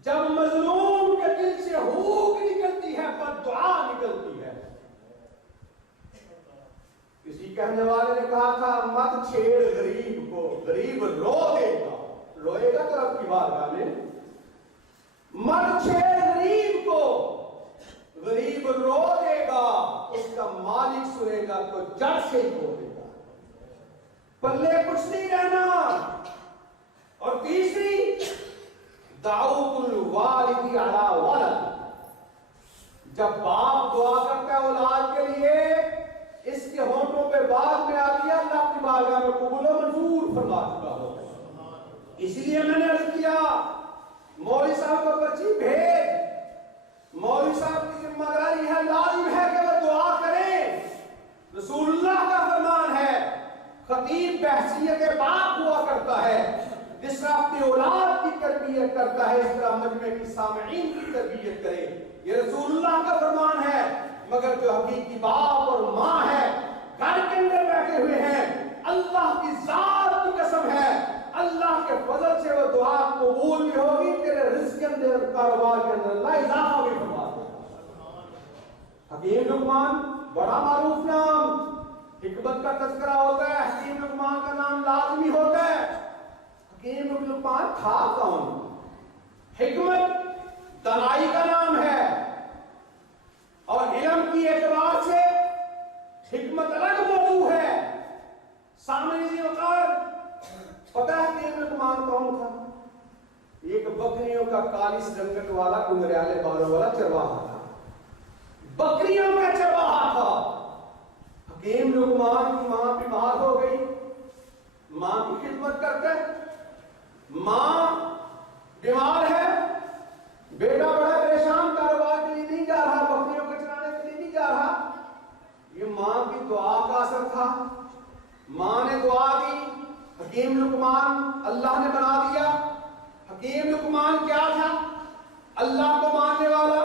جب مظلوم کے دل سے ہوک نکلتی ہے پر دعا نکلتی ہے۔ کسی کہنے والے نے کہا تھا مت چھیڑ غریب کو، غریب رو دے گا، روئے گا تو رب کی بارگاہ میں۔ مت چھیڑ غریب کو، غریب رو دے گا، اس کا مالک سنے گا تو جڑ سے ہی کھو دے گا، پلے کچھ نہیں رہنا۔ اور تیسری دعوت الوالد علی ولد، جب باپ دعا کرتا ہے اولاد کے لیے اس کے ہونٹوں پہ بعد میں آتی ہے اللہ کی بارگاہ میں قبول و منظور فرما چکا ہو۔ اس لیے میں نے عرض کیا مولوی صاحب کو پرچی بھیج، مولوی صاحب کی ذمہ داری ہے، لازم ہے کہ وہ دعا کریں۔ رسول اللہ کا فرمان ہے خطیب بحثیت باپ ہوا کرتا ہے، جس طرح اپنی اولاد کی تربیت کرتا ہے اس طرح مجمع کی سامعین کی تربیت کرے، یہ رسول اللہ کا فرمان ہے۔ مگر جو حقیقی باپ اور ماں ہے گھر کے اندر بیٹھے ہوئے ہیں، اللہ کی ذات کی قسم ہے اللہ کے فضل سے وہ دعا قبول بھی ہوگی، تیرے رزق کے اندر کاروبار کے اندر اللہ اضافہ بھی فرما دے گا۔ حکیم لقمان بڑا معروف نام، حکمت کا تذکرہ ہوتا ہے، حکیم لقمان کا نام لازمی ہوتا ہے۔ حکیم لقمان تھا کون؟ حکمت دانائی کا نام ہے، اور علم کی اعتبار سے حکمت الگ موضوع ہے۔ سامنے ذی وقار پتہ ہے حکیم لقمان کون تھا؟ ایک بکریوں کا کالس رنگت والا کنگریالے بالوں والا چرواہا تھا، بکریوں کا چرواہا تھا۔ حکیم لقمان کی ماں بیمار ہو گئی، ماں کی خدمت کرتے، ماں بیمار ہے، بیٹا بڑا پریشان، کاروبار کے لیے نہیں جا رہا، بکریوں کو چرانے کے لیے نہیں جا رہا۔ یہ ماں کی دعا کا اثر تھا، ماں نے دعا دی، حکیم لقمان اللہ نے بنا دیا۔ حکیم لقمان کیا تھا؟ اللہ کو ماننے والا،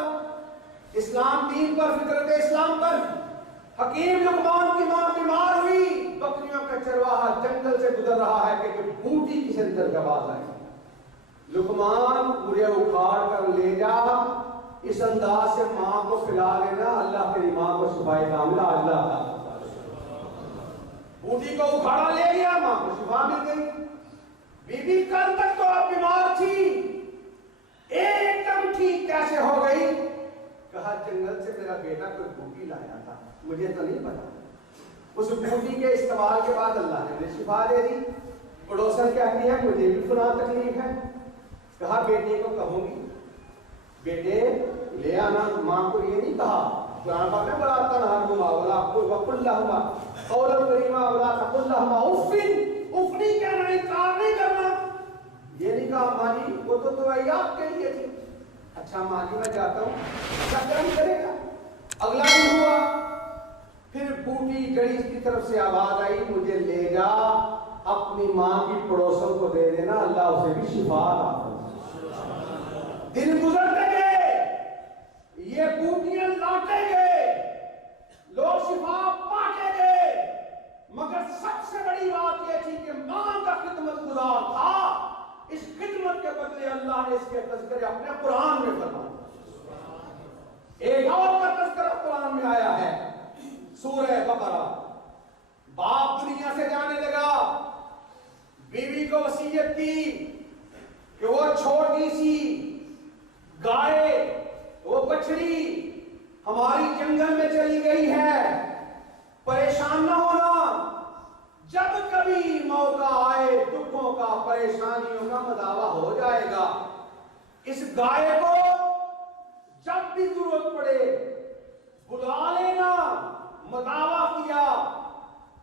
اسلام دین پر، فطرت اسلام پر۔ حکیم لقمان کی ماں بیمار ہوئی، بکریوں کا چرواہا جنگل سے گزر رہا ہے کہ بوٹی کسی نظر کے باز آئے، لقمان مجھے اکھاڑ کر لے جا، اس انداز سے ماں کو کھلا لینا، اللہ تیری ماں کو شفا کاملہ اللہ کا۔ بوٹی کو اکھاڑا لے گیا، ماں کو شفا مل گئی۔ بی بی کل تک تو آپ بیمار تھی، ایک دم ٹھیک کہا جنگل سے میرا بیٹا کوئی بوٹی لایا تھا، مجھے تو نہیں پتا۔ اس بوٹی کے استعمال کے بعد اللہ نے شفا دے دی۔ پڑوسن کہتی ہے مجھے بھی فلاں تکلیف ہے۔ کہا بیٹے کو کہوں گی بیٹے لے آنا، ماں کو یہ نہیں کہا۔ قرآن پاک میں بڑا تنہا ولا وقل لہما قولا کریما ولا تقل لہما اف، اف نہیں کہنا، انکار نہیں کرنا۔ یہ نہیں کہا ماں جی وہ تو دعائیات کے لیے تھی۔ اچھا ماں جی میں جاتا ہوں، کیا کرم کرے گا۔ اگلا دن ہوا، پھر بوٹی جڑی کی طرف سے آواز آئی مجھے لے جا اپنی ماں کی پڑوسوں کو دے دینا، اللہ اسے بھی شفا عطا۔ دن گزرتے گئے، یہ بوٹیاں لوٹے گئے، لوگ شفا پاتے گئے، مگر سب سے بڑی بات یہ تھی کہ ماں کا خدمت گزار تھا۔ اس خدمت کے بدلے اللہ نے اس کے تذکرے اپنے قرآن میں فرمائے۔ ایک اور کا تذکرہ قرآن میں آیا ہے، سورہ بقرہ۔ باپ دنیا سے جانے لگا، بیوی کو وصیت کی کہ وہ چھوٹی سی گائے، وہ بچڑی ہماری جنگل میں چلی گئی ہے، پریشان نہ ہونا، جب کبھی موقع آئے دکھوں کا پریشانیوں کا مداوع ہو جائے گا، اس گائے کو جب بھی ضرورت پڑے بلا لینا۔ مداوع کیا،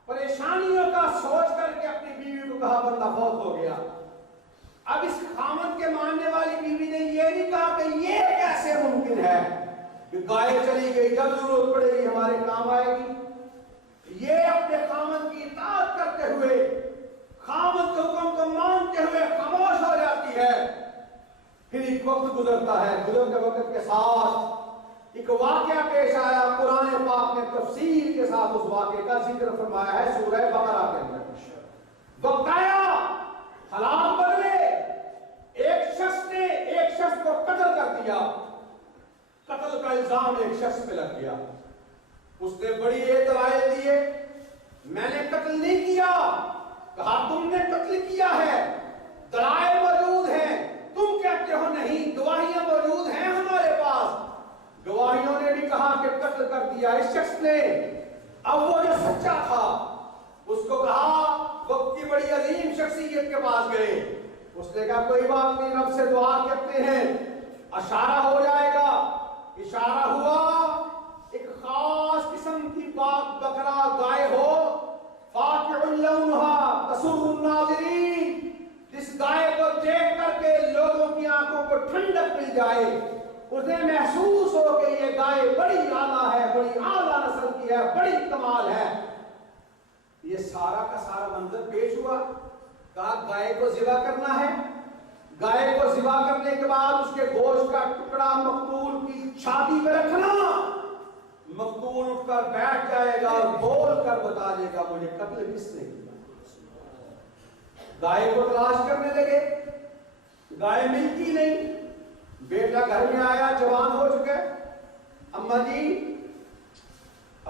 پریشانیوں کا سوچ کر کے اپنی بیوی کو کہا بندہ فوت ہو گیا۔ اب اس خامد کے ماننے والی بیوی نے یہ نہیں کہا کہ یہ کیسے ممکن ہے کہ گائے چلی گئی، جب ضرورت پڑے گی ہمارے کام آئے گی۔ یہ اپنے خامد کی اطاعت کرتے ہوئے، خامد کے حکم کو مانتے ہوئے خاموش ہو جاتی ہے۔ پھر ایک وقت گزرتا ہے، گزرتے وقت کے ساتھ ایک واقعہ پیش آیا۔ قرآن پاک نے تفصیل کے ساتھ اس واقعے کا ذکر فرمایا ہے سورہ بقرہ کے اندر۔ وقت آیا، حالات بدلے، ایک شخص نے ایک شخص کو قتل کر دیا، قتل کا الزام ایک شخص پہ لگ گیا۔ اس نے بڑی دلائل دیے، میں نے قتل نہیں کیا۔ کہا تم نے قتل کیا ہے، دلائل موجود ہیں، تم کہتے ہو نہیں، گواہیاں موجود ہیں ہمارے پاس۔ گواہیوں نے بھی کہا کہ قتل کر دیا اس شخص نے۔ اب وہ جو سچا تھا اس کو کہا، وقت کی بڑی عظیم شخصیت کے پاس گئے، اس نے کہا کوئی بات نہیں، رب سے دعا کرتے ہیں، اشارہ ہو جائے گا۔ اشارہ ہوا، ایک خاص قسم کی پاک بکرا گائے ہو، فاقع لونھا تسر الناظرین، جس گائے کو دیکھ کر کے لوگوں کی آنکھوں کو ٹھنڈک مل جائے، اسے محسوس ہو کہ یہ گائے بڑی اعلیٰ ہے، بڑی اعلیٰ نسل کی ہے، بڑی کمال ہے۔ یہ سارا کا سارا منظر پیش ہوا۔ کہا گائے کو ذبح کرنا ہے، گائے کو ذبح کرنے کے بعد اس کے گوشت کا ٹکڑا مقتول کی چھاتی پہ رکھنا۔ مقتول اٹھ کر بیٹھ جائے گا اور بول کر بتا دے گا مجھے قتل کس نے کیا۔ گائے کو تلاش کرنے لگے، گائے ملتی نہیں۔ بیٹا گھر میں آیا، جوان ہو چکے، اماں جی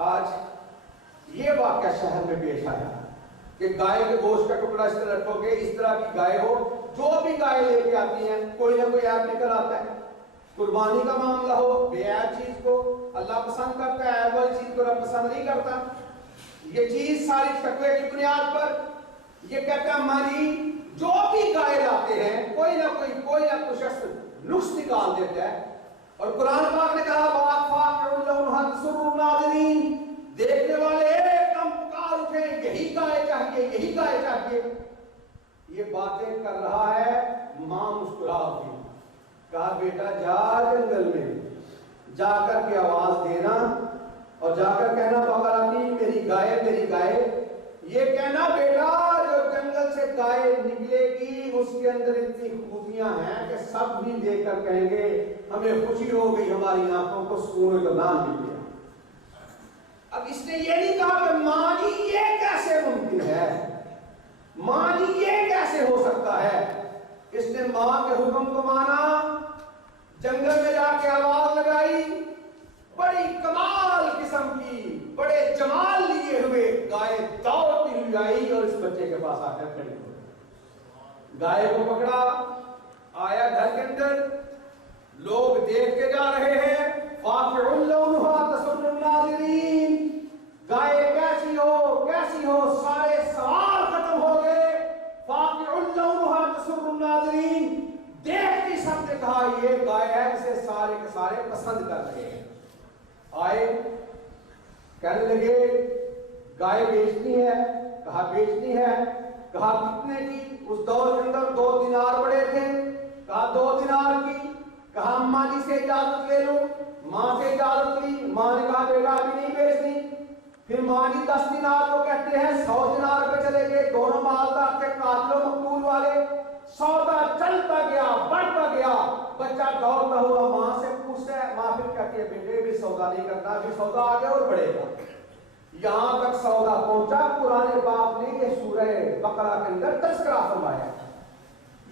آج یہ واقعہ شہر میں پیش آیا کہ گائے کے گوشت کا ٹکڑا اس طرح رکھو گے، اس طرح کی گائے ہو۔ جو بھی گائے لے کے آتی ہیں کوئی نہ کوئی ایپ نکل آتا ہے، قربانی کا معاملہ ہو، بے عیب چیز کو اللہ پسند کرتا ہے، عیب والی چیز کو رب پسند نہیں کرتا۔ یہ چیز ساری تقوی کی بنیاد پر یہ کہتا ہے ہماری جو بھی گائے لاتے ہیں کوئی نہ کوئی شخص نقص نکال دیتا ہے۔ اور قرآن پاک نے کہا دیکھنے والے ایک دم پکار اٹھے، یہی گائے چاہیے، یہی گائے چاہیے۔ یہ باتیں کر رہا ہے، ماں مسکرا اٹھی، کہا بیٹا جا جنگل میں جا کر کے آواز دینا اور جا کر کہنا بقراتی میری گائے میری گائے۔ یہ کہنا بیٹا جو جنگل سے گائے نکلے گی اس کے اندر اتنی خوبیاں ہیں کہ سب بھی دیکھ کر کہیں گے ہمیں خوشی ہو گئی، ہماری آنکھوں کو سکون و اطمینان مل گیا۔ اب اس نے یہ نہیں کہا کہ ماں جی یہ کیسے ممکن ہے، ماں جی یہ کیسے ہو سکتا ہے۔ اس نے ماں کے حکم کو مانا، جنگل میں جا کے آواز لگائی، بڑی کمال قسم کی بڑے جمال لیے ہوئے گائے دوڑتی ہوئی آئی اور اس بچے کے پاس آ کر کھڑی ہو گئی۔ گائے کو پکڑا، آیا گھر کے اندر، لوگ دیکھ کے جا رہے ہیں، فاقع لونها تسر الناظرین، گائے کیسی ہو، سارے سوال ختم ہو گئے. فاقع لونها تسر الناظرین، دیکھتی سب نے کہا یہ گائے ہے جسے سارے کے سارے پسند کر رہے ہیں. آئے کہنے لگے گائے بیچنی ہے. کہا بیچنی ہے. کہا کتنے کی؟ اس دور کے اندر 2 دینار پڑے تھے. کہا 2 دینار کی. کہا اماں جی سے اجازت لے لو. ماں سے اجازت لی. ماں نے کہا بیٹا ابھی نہیں بیچنی. پھر ماں جی 10 دینار کو کہتے ہیں 100 دینار پہ چلے گئے. دونوں مالدار تھے، قاتل و مقتول والے. سودا چلتا گیا، بڑھتا گیا. بچہ دوڑتا ہوا ماں سے پوچھتا ہے. ماں پھر کہتی ہے بیٹے بھی سودا نہیں کرنا، ابھی سودا آگے اور بڑھے گا. یہاں تک سودا پہنچا. قرآن پاک نے یہ سورہ بقرہ کے اندر تذکرہ فرمایا.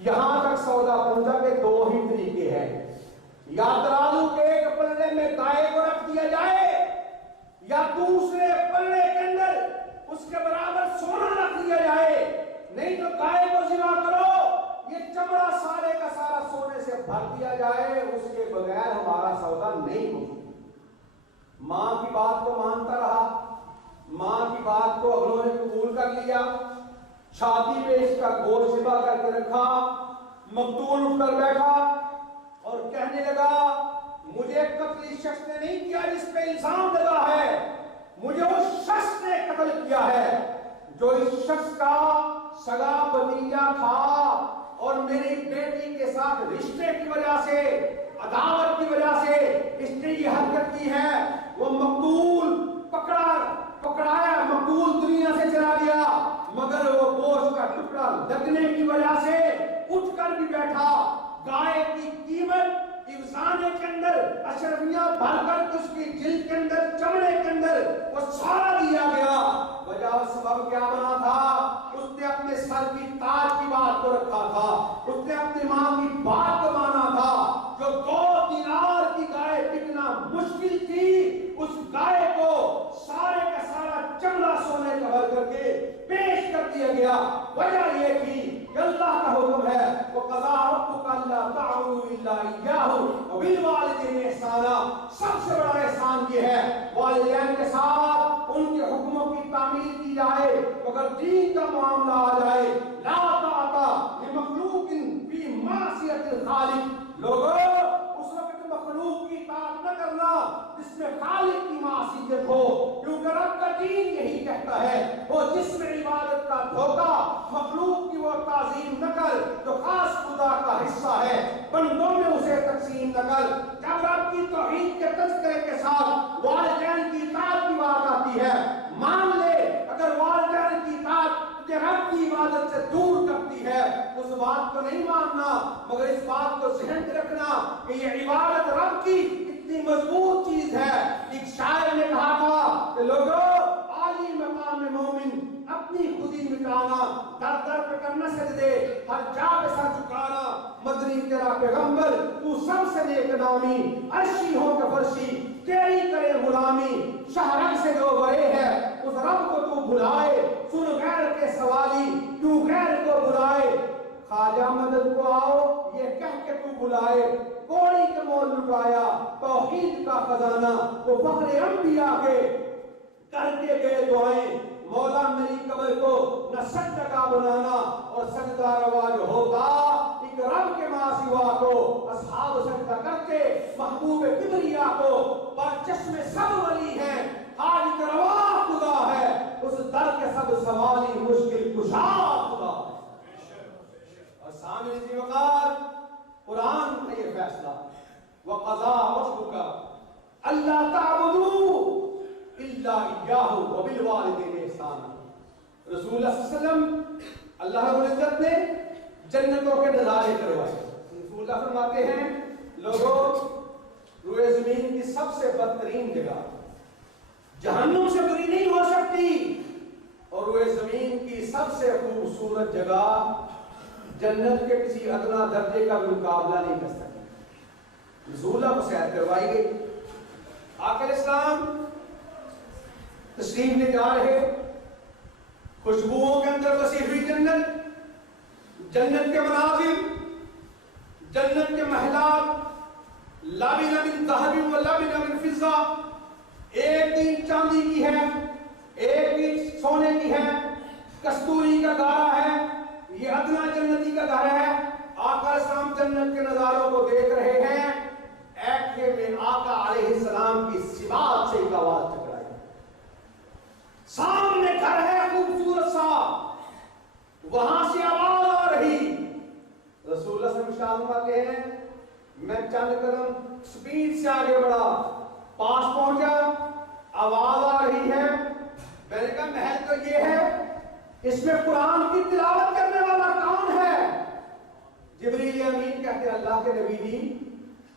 یہاں تک سودا پہنچا کہ 2 ہی طریقے ہیں. یا ترازو کے ایک پلڑے میں گائے کو رکھ دیا جائے، یا دوسرے پلڑے کے اندر اس کے برابر سونا رکھ دیا جائے. نہیں تو گائے کو ذبح کرو، یہ چمڑا سارے کا سارا سونے سے بھر دیا جائے، اس کے بغیر ہمارا سودا نہیں ہوگا. ماں کی بات کو مانتا رہا. ماں کی بات کو اگلوں نے قبول کر لیا. چھاتی پہ اس کا گوشت ذبح کر کے رکھا. مقتول اٹھ کر بیٹھا اور کہنے لگا مجھے قتل اس شخص نے نہیں کیا جس پہ الزام لگا ہے، مجھے اس شخص نے قتل کیا ہے جو اس شخص کا سگا بھتیجا تھا اور میری بیٹی کے ساتھ رشتے کی وجہ سے، عداوت کی وجہ سے اس نے یہ حرکت کی ہے. وہ مقتول پکڑایا، مقتول دنیا سے چلا گیا، مگر وہ گوشت کا ٹکڑا لگنے کی وجہ سے اٹھ کر بھی بیٹھا. گائے کی قیمت افسانے کے اندر اشرفیاں بھر کر اس کی جلد کے اندر، چمڑے کے اندر وہ سارا دیا گیا. وجہ اور سبب کیا بنا تھا؟ اس نے اپنے سر کی تاج کی بات کو رکھا تھا. اس نے اپنی ماں کی بات کو مانا تھا. جو 2 دینار کی گائے بکنا مشکل تھی، اس گائے کو سارے کا سارا چمڑا سونے کا بھر کر کے پیش کر دیا گیا. وجہ یہ تھی کہ اللہ کا حکم ہے وَقَضَىٰ رَبُّكَ أَلَّا تَعْبُدُوا إِلَّا إِيَّاهُ وَبِالْوَالِدَيْنِ إِحْسَانًا. سب سے بڑا احسان یہ ہے والدین کے ساتھ ان کے حکموں کی تعمیل کی جائے. اگر دین کا معاملہ آ جائے لا طاعۃ لمخلوق فی معصیۃ الخالق. لوگوں اس وقت مخلوق کی اطاعت نہ کرنا جس میں خالق کی معصیت ہو، کیونکہ رب کا دین یہی کہتا ہے وہ جس میں عبادت کا دھوکہ، مخلوق کی وہ تعظیم نہ کر جو خاص خدا کا حصہ ہے، بندوں میں اسے تقسیم نہ کر. جب رب کی توحید کے تذکرے کے ساتھ والدین کی اطاعت کی بات آتی ہے، مان لے اگر والدین کی اطاعت تجھے رب کی عبادت سے دور کرتی ہے، اس بات کو نہیں ماننا، مگر اس بات کو ذہن میں رکھنا کہ یہ عبادت رب کی اتنی مضبوط چیز ہے. ایک شاعر نے کہا تھا کہ لوگوں عالی مقام مومن اپنی خودی مٹانا، در در پہ کرنا سجدے، ہر جا پہ سر جھکانا، مدنی تیرا پیغمبر تو سب سے نیک نامی، عرشی ہو کے فرشی تیری کرے غلامی. شہرک سے جو بڑے ہے اس رب کو تو بھلائے، سن غیر کے سوالی تو غیر کو بلائے. خواجہ مدد کو آؤ یہ کہہ کے تو بلائے، کوڑی کے مول لٹایا توحید کا خزانہ. وہ فخر انبیاء کے کر کے گئے دعائیں، مولا میری قبر کو نہ سجدہ کا بنانا، اور سجدہ روا جو ہوتا ایک رب کے ماں سوا کو اصحاب سجدہ کرتے محبوب کبریا کو. پر چشم سب ولی ہیں حاجت روا خدا ہے، اس در کے سب سوالی مشکل کشا خدا ہے. اور سامنے ذی وقار قرآن کا یہ فیصلہ وَقَضَىٰ رَبُّكَ أَلَّا تَعْبُدُوا إِلَّا إِيَّاهُ وَبِالْوَالِدَيْنِ إِحْسَانًا. رسول اللہ صلی اللہ علیہ وسلم اللہ رب العزت نے جنتوں کے نظارے کروائے. رسول اللہ فرماتے ہیں لوگوں روئے زمین کی سب سے بدترین جگہ جہنم سے بری نہیں ہو سکتی، اور روئے زمین کی سب سے خوبصورت جگہ جنت کے کسی ادنا درجے کا بھی مقابلہ نہیں کر سکتی. رسول اللہ کو سیر کروائی گئی. آخر اسلام تشریف لے جا رہے، خوشبوؤں کے اندر بسی ہوئی جنت، جنت کے مناظر، جنت کے محلات، لبن من ذهب و لبن من فضہ، ایک دن چاندی کی ہے، ایک دن سونے کی ہے، کستوری کا گارا ہے، یہ ادنا جنتی کا گھر ہے۔ آقا اسلام جنت کے نظاروں کو دیکھ رہے ہیں، ایکھے میں آقا علیہ السلام کی سباط سے ایک آواز ٹکرائی، سامنے گھر ہے خوبصورت سا، وہاں سے آواز آ رہی۔ رسول اللہ صلی اللہ علیہ وسلم کہتے ہیں میں چند قدم سپیڈ سے آگے بڑھا، پاس پہنچا، آواز آ رہی ہے، میں نے کہا محل تو یہ ہے، اس میں قرآن کی تلاوت کرنے والا کون ہے؟ جبریل امین کہتے ہیں اللہ کے نبی جی،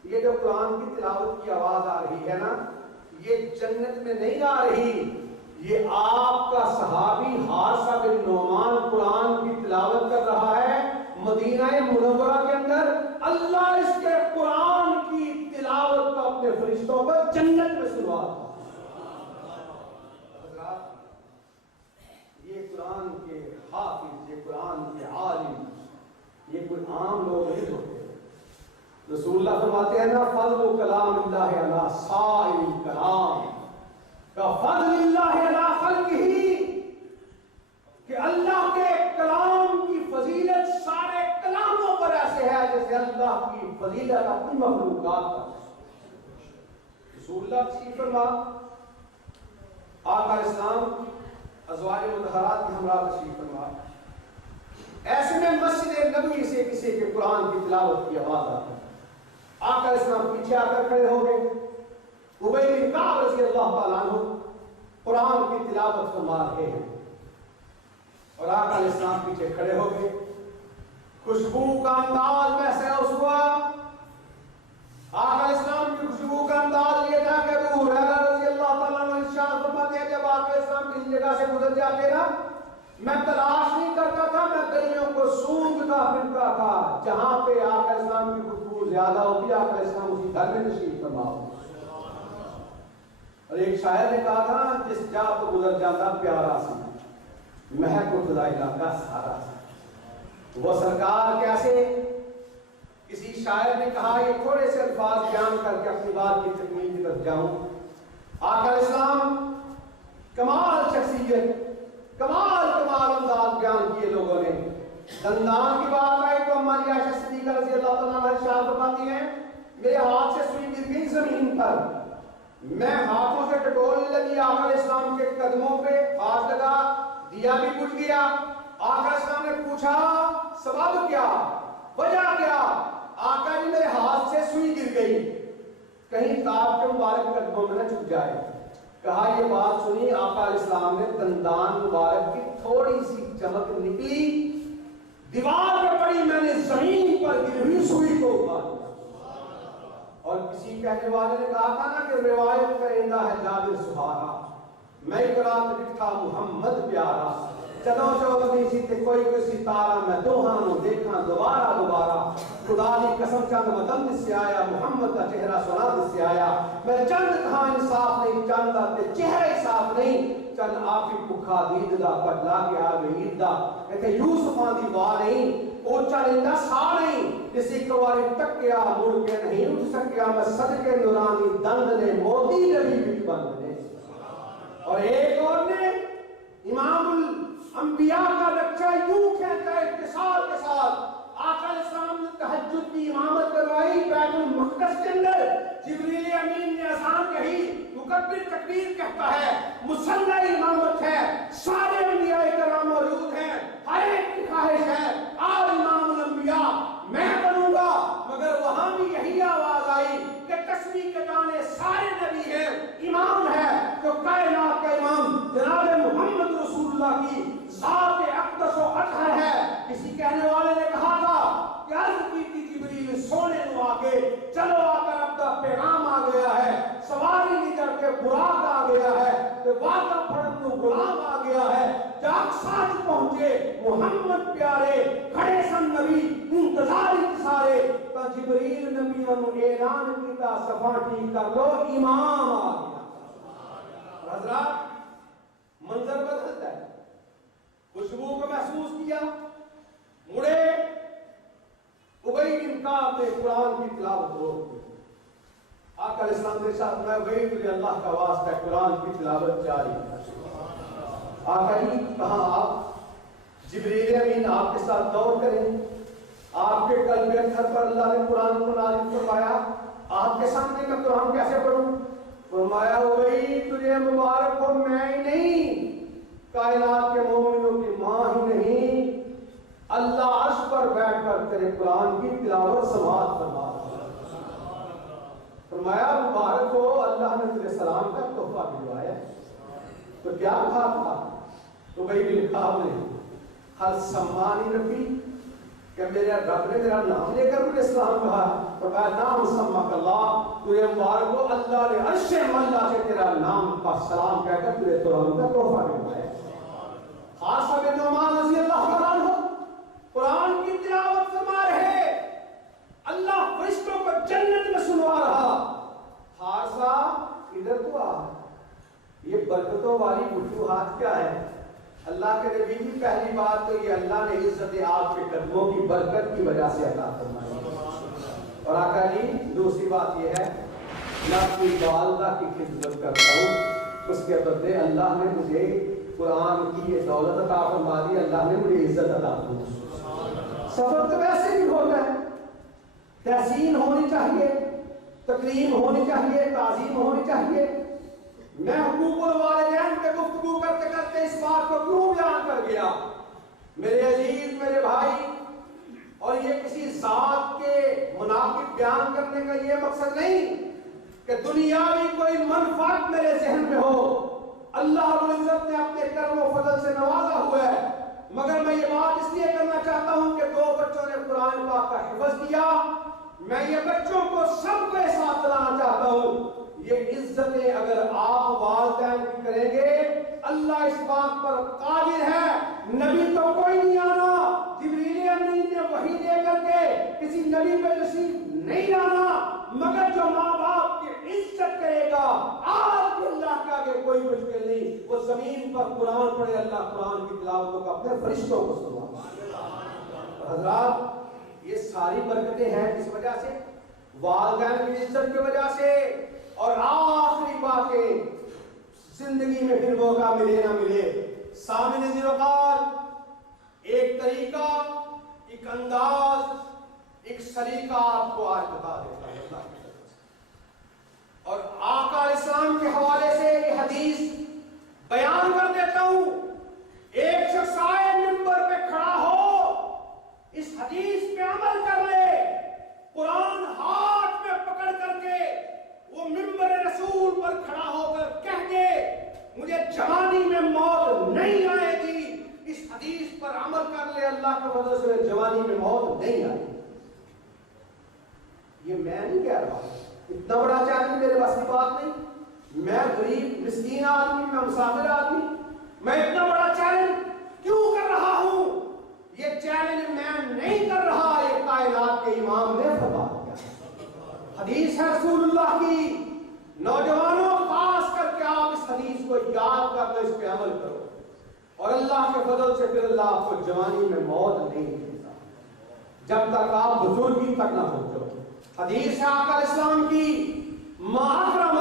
یہ جو قرآن کی تلاوت کی آواز آ رہی ہے نا، یہ جنت میں نہیں آ رہی، یہ آپ کا صحابی حارثہ بن نعمان قرآن کی تلاوت کر رہا ہے مدینہ منورہ کے اندر۔ اللہ اس کے قرآن کی تلاوت کو اپنے فرشتوں پر جنت میں سنوا دے۔ یہ قرآن کے حافظ، یہ قرآن کے عالم، یہ کوئی عام لوگ نہیں ہوتے۔ رسول اللہ فرماتے ہیں نا فضل کلام اللہ علی سائر الکلام کا فضل اللہ علی خلقہ، کہ اللہ کے کلام کی فضیلت سارے کلاموں پر ایسے ہے جیسے اللہ کی فضیلت اپنی مخلوقات پر۔ رسول اللہ تشریف فرما، آقا اسلام ازواج مطہرات کے ہمراہ تشریف فرما، ایسے میں مسجد نبوی سے کسی کے قرآن کی تلاوت کی آواز آتی، آقا اسلام پیچھے آ کر کھڑے ہو گئے، ابی بن کعب رضی اللہ تعالیٰ عنہ قرآن کی تلاوت فرما رہے ہیں، اور آقا اسلام پیچھے کھڑے ہو گئے، خوشبو کا انداز محسوس ہوا، آقا اسلام کی خوشبو کا انداز یہ تھا کہ ابو ہریرہ رضی اللہ تعالیٰ عنہ ارشاد فرماتے ہیں جب آقا اسلام کسی جگہ سے گزر جاتے نا، میں تلاش نہیں کرتا تھا، میں گلیوں کو سونگھتا پھرتا تھا، جہاں پہ آقا اسلام کی خوشبو زیادہ ہوتی آقا اسلام اسی گھر میں تشریف فرما ہوتے۔ اور ایک شاعر نے کہا تھا جس جا تو گزر جاتا پیارا سی، مہک خدا علاقہ سارا سی۔ وہ سرکار کیسے، کسی شاعر نے کہا یہ تھوڑے سے الفاظ بیان کر کے اپنی بات کی تکمیل کی طرف جاؤں۔ آقا اسلام کمال شخصیت، کمال انداز بیان کیے لوگوں نے۔ دندان کی بات آئی تو ہماری عائشہ صدیقہ رضی اللہ تعالیٰ عنہ ارشاد فرماتی ہیں میرے ہاتھ سے سوئی گر گئی زمین پر، میں ہاتھوں سے ٹٹولنے لگی، آقا اسلام کے قدموں پہ ہاتھ لگا، دیا بھی بجھ گیا۔ آقا اسلام نے پوچھا سبب کیا، وجہ کیا؟ آقا جی میرے ہاتھ سے سوئی گر گئی، کہیں تاب کے مبارک قدموں میں نہ چھپ جائے۔ کہا یہ بات سنی، آقا علیہ السلام نے دندان مبارک کی تھوڑی سی چمک نکلی، دیوار پہ پڑی، میں نے زمین پر گری ہوئی سوئی کو اٹھا لیا۔ اور کسی کہنے والے نے کہا تھا نا کہ روایت کرندہ ہے جابر سہارا، میں اقرار لکھا محمد پیارا، چلو چودنی سی تے کوئی کوئی ستارہ، میں دوہانوں دیکھاں دوبارہ، خدا دی قسم چند وطن دس سے آیا، محمد کا چہرہ سنا دس سے آیا، میں چند کہاں انصاف نہیں، چند تے چہرہ صاف نہیں، چند آپ کی بکھا دید دا پٹلا کے آگے عید دا، کہتے یوسفاں دی واہ نہیں، او چلندہ سا نہیں، جسی کواری ٹکیا مڑ کے نہیں اٹھ سکیا، میں صدقے نورانی دند نے موتی نبی بھی بند نے۔ اور ایک اور نے امام الانبیاء کا لکچہ یوں کہتا ہے اتصال کے ساتھ، آقا علیہ السلام نے تہجد کی امامت کروائی بیت المقدس کے اندر، جبریل امین نے اذان کہی، مکبر تکبیر کہتا ہے، مصلی امامت ہے، سارے انبیاء کرام موجود ہیں، ہر ایک کی خواہش ہے آج امام الانبیاء میں بنوں گا، مگر وہاں بھی یہی آواز آئی کہ تسبیح کے گانے سارے نبی ہیں، امام ہے تو کائنات کا امام جناب محمد رسول اللہ کی ذات اقدس و اطہر ہے۔ کسی کہنے والے نے کہا تھا کہ عرض کی تھی جبریل سونے نو آگے، چلو آ کر اب کا پیغام آ گیا ہے، سواری نہیں کر کے براق آ گیا ہے، کہ واقع پڑھن نو غلام آ گیا ہے، جاگ ساتھ پہنچے محمد پیارے، کھڑے سن نبی انتظار سارے، تا جبریل نبیوں نے اعلان کیتا صفا ٹھیک کر لو امام آ گیا۔ حضرات منظر بدلتا ہے، خوشبو کو محسوس کیا، مڑے ابی بن کعب نے قرآن کی تلاوت روک دی، آپ علیہ السلام کے ساتھ میں وہی تجھے اللہ کا واسطہ قرآن کی تلاوت جاری ہے. آقا جی کہاں آپ جبریل امین آپ کے ساتھ دور کریں, آپ کے قلب اطہر پر اللہ نے قرآن کو نازل فرمایا, آپ کے سامنے کا قرآن کیسے پڑھوں؟ فرمایا وہی تجھے مبارک ہو, میں ہی نہیں, کائنات کے مومنوں کی ماں ہی نہیں, اللہ عرش پر بیٹھ کر تیرے قرآن کی تلاوت سماعت فرما رہا ہے. فرمایا مبارک ہو, اللہ نے تجھے سلام کا تحفہ بھجوایا. تو کیا کہا تھا؟ تو بھائی بالکاب نے حل سمانی ربی, کہ میرے رب نے میرا نام لے کر مجھے سلام کہا. فرمایا نام سمک اللہ, تجھے مبارک ہو, اللہ نے عرش ملا سے تیرا نام کا سلام کہہ کر تجھے قرآن کا تحفہ بھجوایا. خاصہ بن نعمان رضی اللہ عنہ قرآن کی تلاوت فرما رہے, اللہ فرشتوں کو جنت میں سنوا رہا. خاصہ ادھر تو آ, یہ برکتوں والی وجوہات کیا ہے؟ اللہ کے نبی کی پہلی بات تو یہ اللہ نے عزت آپ کے قدموں کی برکت کی وجہ سے عطا فرمائی. اور آقا جی دوسری بات یہ ہے, میں اپنی والدہ کی خدمت کرتا ہوں, اس کے بدلے اللہ نے مجھے قرآن کی یہ دولت عطا فرما دی, اللہ نے مجھے عزت عطا فرمائی. سفر تو ویسے بھی ہوتا ہے, تحسین ہونی چاہیے, تکریم ہونی چاہیے, تعظیم ہونی چاہیے. میں حقوق الوالدین پہ گفتگو کرتے کرتے اس بات کو کیوں بیان کر گیا؟ میرے عزیز, میرے بھائی, اور یہ کسی ذات کے مناقب بیان کرنے کا یہ مقصد نہیں کہ دنیاوی کوئی منفعت میرے ذہن میں ہو. اللہ رب العزت نے اپنے کرم و فضل سے نوازا ہوا ہے, مگر میں یہ بات اس لیے کرنا چاہتا ہوں کہ 2 بچوں نے قرآن پاک کا حفظ کیا. میں یہ بچوں کو سب کو احساس دلانا چاہتا ہوں, یہ عزتیں اگر آپ والدین کی کریں گے, اللہ اس بات پر قادر ہے. نبی تو کوئی نہیں آنا, جبریل امین نے وحی دے کر کے کسی نبی پہ نصیب نہیں آنا, مگر جو ماں باپ کی عزت کرے گا, آج بھی اللہ کے آگے کوئی مشکل نہیں, وہ زمین پر قرآن پڑھے, اللہ قرآن کی تلاوت کو اپنے فرشتوں کو سنوا. حضرات یہ ساری برکتیں ہیں کس وجہ سے؟ والدین کی عزت کی وجہ سے. اور آخری باتیں زندگی میں پھر موقع ملے نہ ملے, سامنے ذوقار ایک طریقہ, ایک انداز, ایک سلیقہ آپ کو آج بتا دیتا ہے. اور آقا علیہ السلام کے حوالے سے یہ حدیث بیان کر دیتا ہوں. ایک شخص آئے منبر پہ کھڑا ہو, اس حدیث پہ عمل کر لے, قرآن ہاتھ میں پکڑ کر کے وہ منبر رسول پر کھڑا ہو کر کہہ دے مجھے جوانی میں موت نہیں آئے گی, اس حدیث پر عمل کر لے, اللہ کے فضل سے جوانی میں موت نہیں آئے گی. یہ میں نہیں کہہ رہا, اتنا بڑا چیلنج میرے بس کی بات نہیں. میں غریب مسکین آدمی, میں مسافر آدمی, میں اتنا بڑا چیلنج کیوں کر رہا ہوں؟ یہ چیلنج میں نہیں کر رہا, یہ کائنات کے امام نے فرما دیا. حدیث ہے رسول اللہ کی, نوجوانوں خاص کر کے آپ اس حدیث کو یاد کر لو, اس پہ عمل کرو, اور اللہ کے فضل سے پھر اللہ آپ کو جوانی میں موت نہیں دیتا جب تک آپ بزرگی تک نہ پہنچو. حدیث ہے آقا علیہ السلام کی, ما اکرم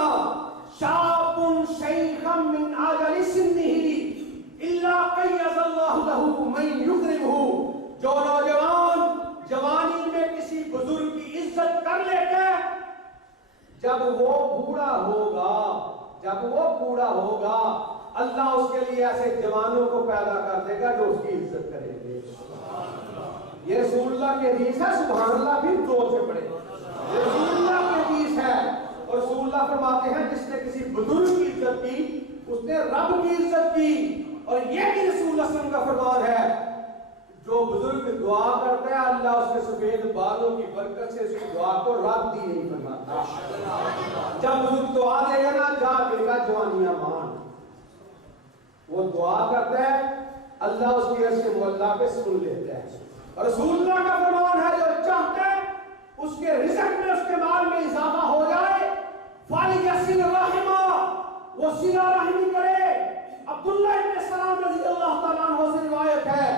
شاب شیخا من اجل سنہ الا قیض اللہ له من یکرمہ. جو نوجوان جوانی میں کسی بزرگ کی عزت کر لیتے, جب وہ بوڑھا ہوگا اللہ اس کے لیے ایسے جوانوں کو پیدا کر دے گا جو اس کی عزت کریں گے. یہ رسول اللہ کی حدیث ہے, سبحان اللہ بھی زور سے پڑھے. یہ رسول اللہ کی حدیث ہے, اور رسول اللہ فرماتے ہیں جس نے کسی بزرگ کی عزت کی اس نے رب کی عزت کی. اور یہ بھی رسول اللہ صلی اللہ علیہ وسلم کا فرمان ہے, جو بزرگ دعا کرتا ہے اللہ اس کے سفید بالوں کی برکت سے اس کی دعا کو رد ہی نہیں فرماتا. جب بزرگ دعا دے گا نا, جا بیٹا جوانیاں مان, وہ دعا کرتا ہے اللہ اس کی عرش مولا پہ سن لیتا ہے. اور رسول اللہ کا فرمان ہے جو چاہتا ہے اس کے رزق میں, اس کے مال میں اضافہ ہو جائے, فَلْيَصِلْ رَحِمَهُ, وہ صلہ رحمی کرے. عبداللہ ابن سلام رضی اللہ تعالیٰ عنہ سے روایت ہے,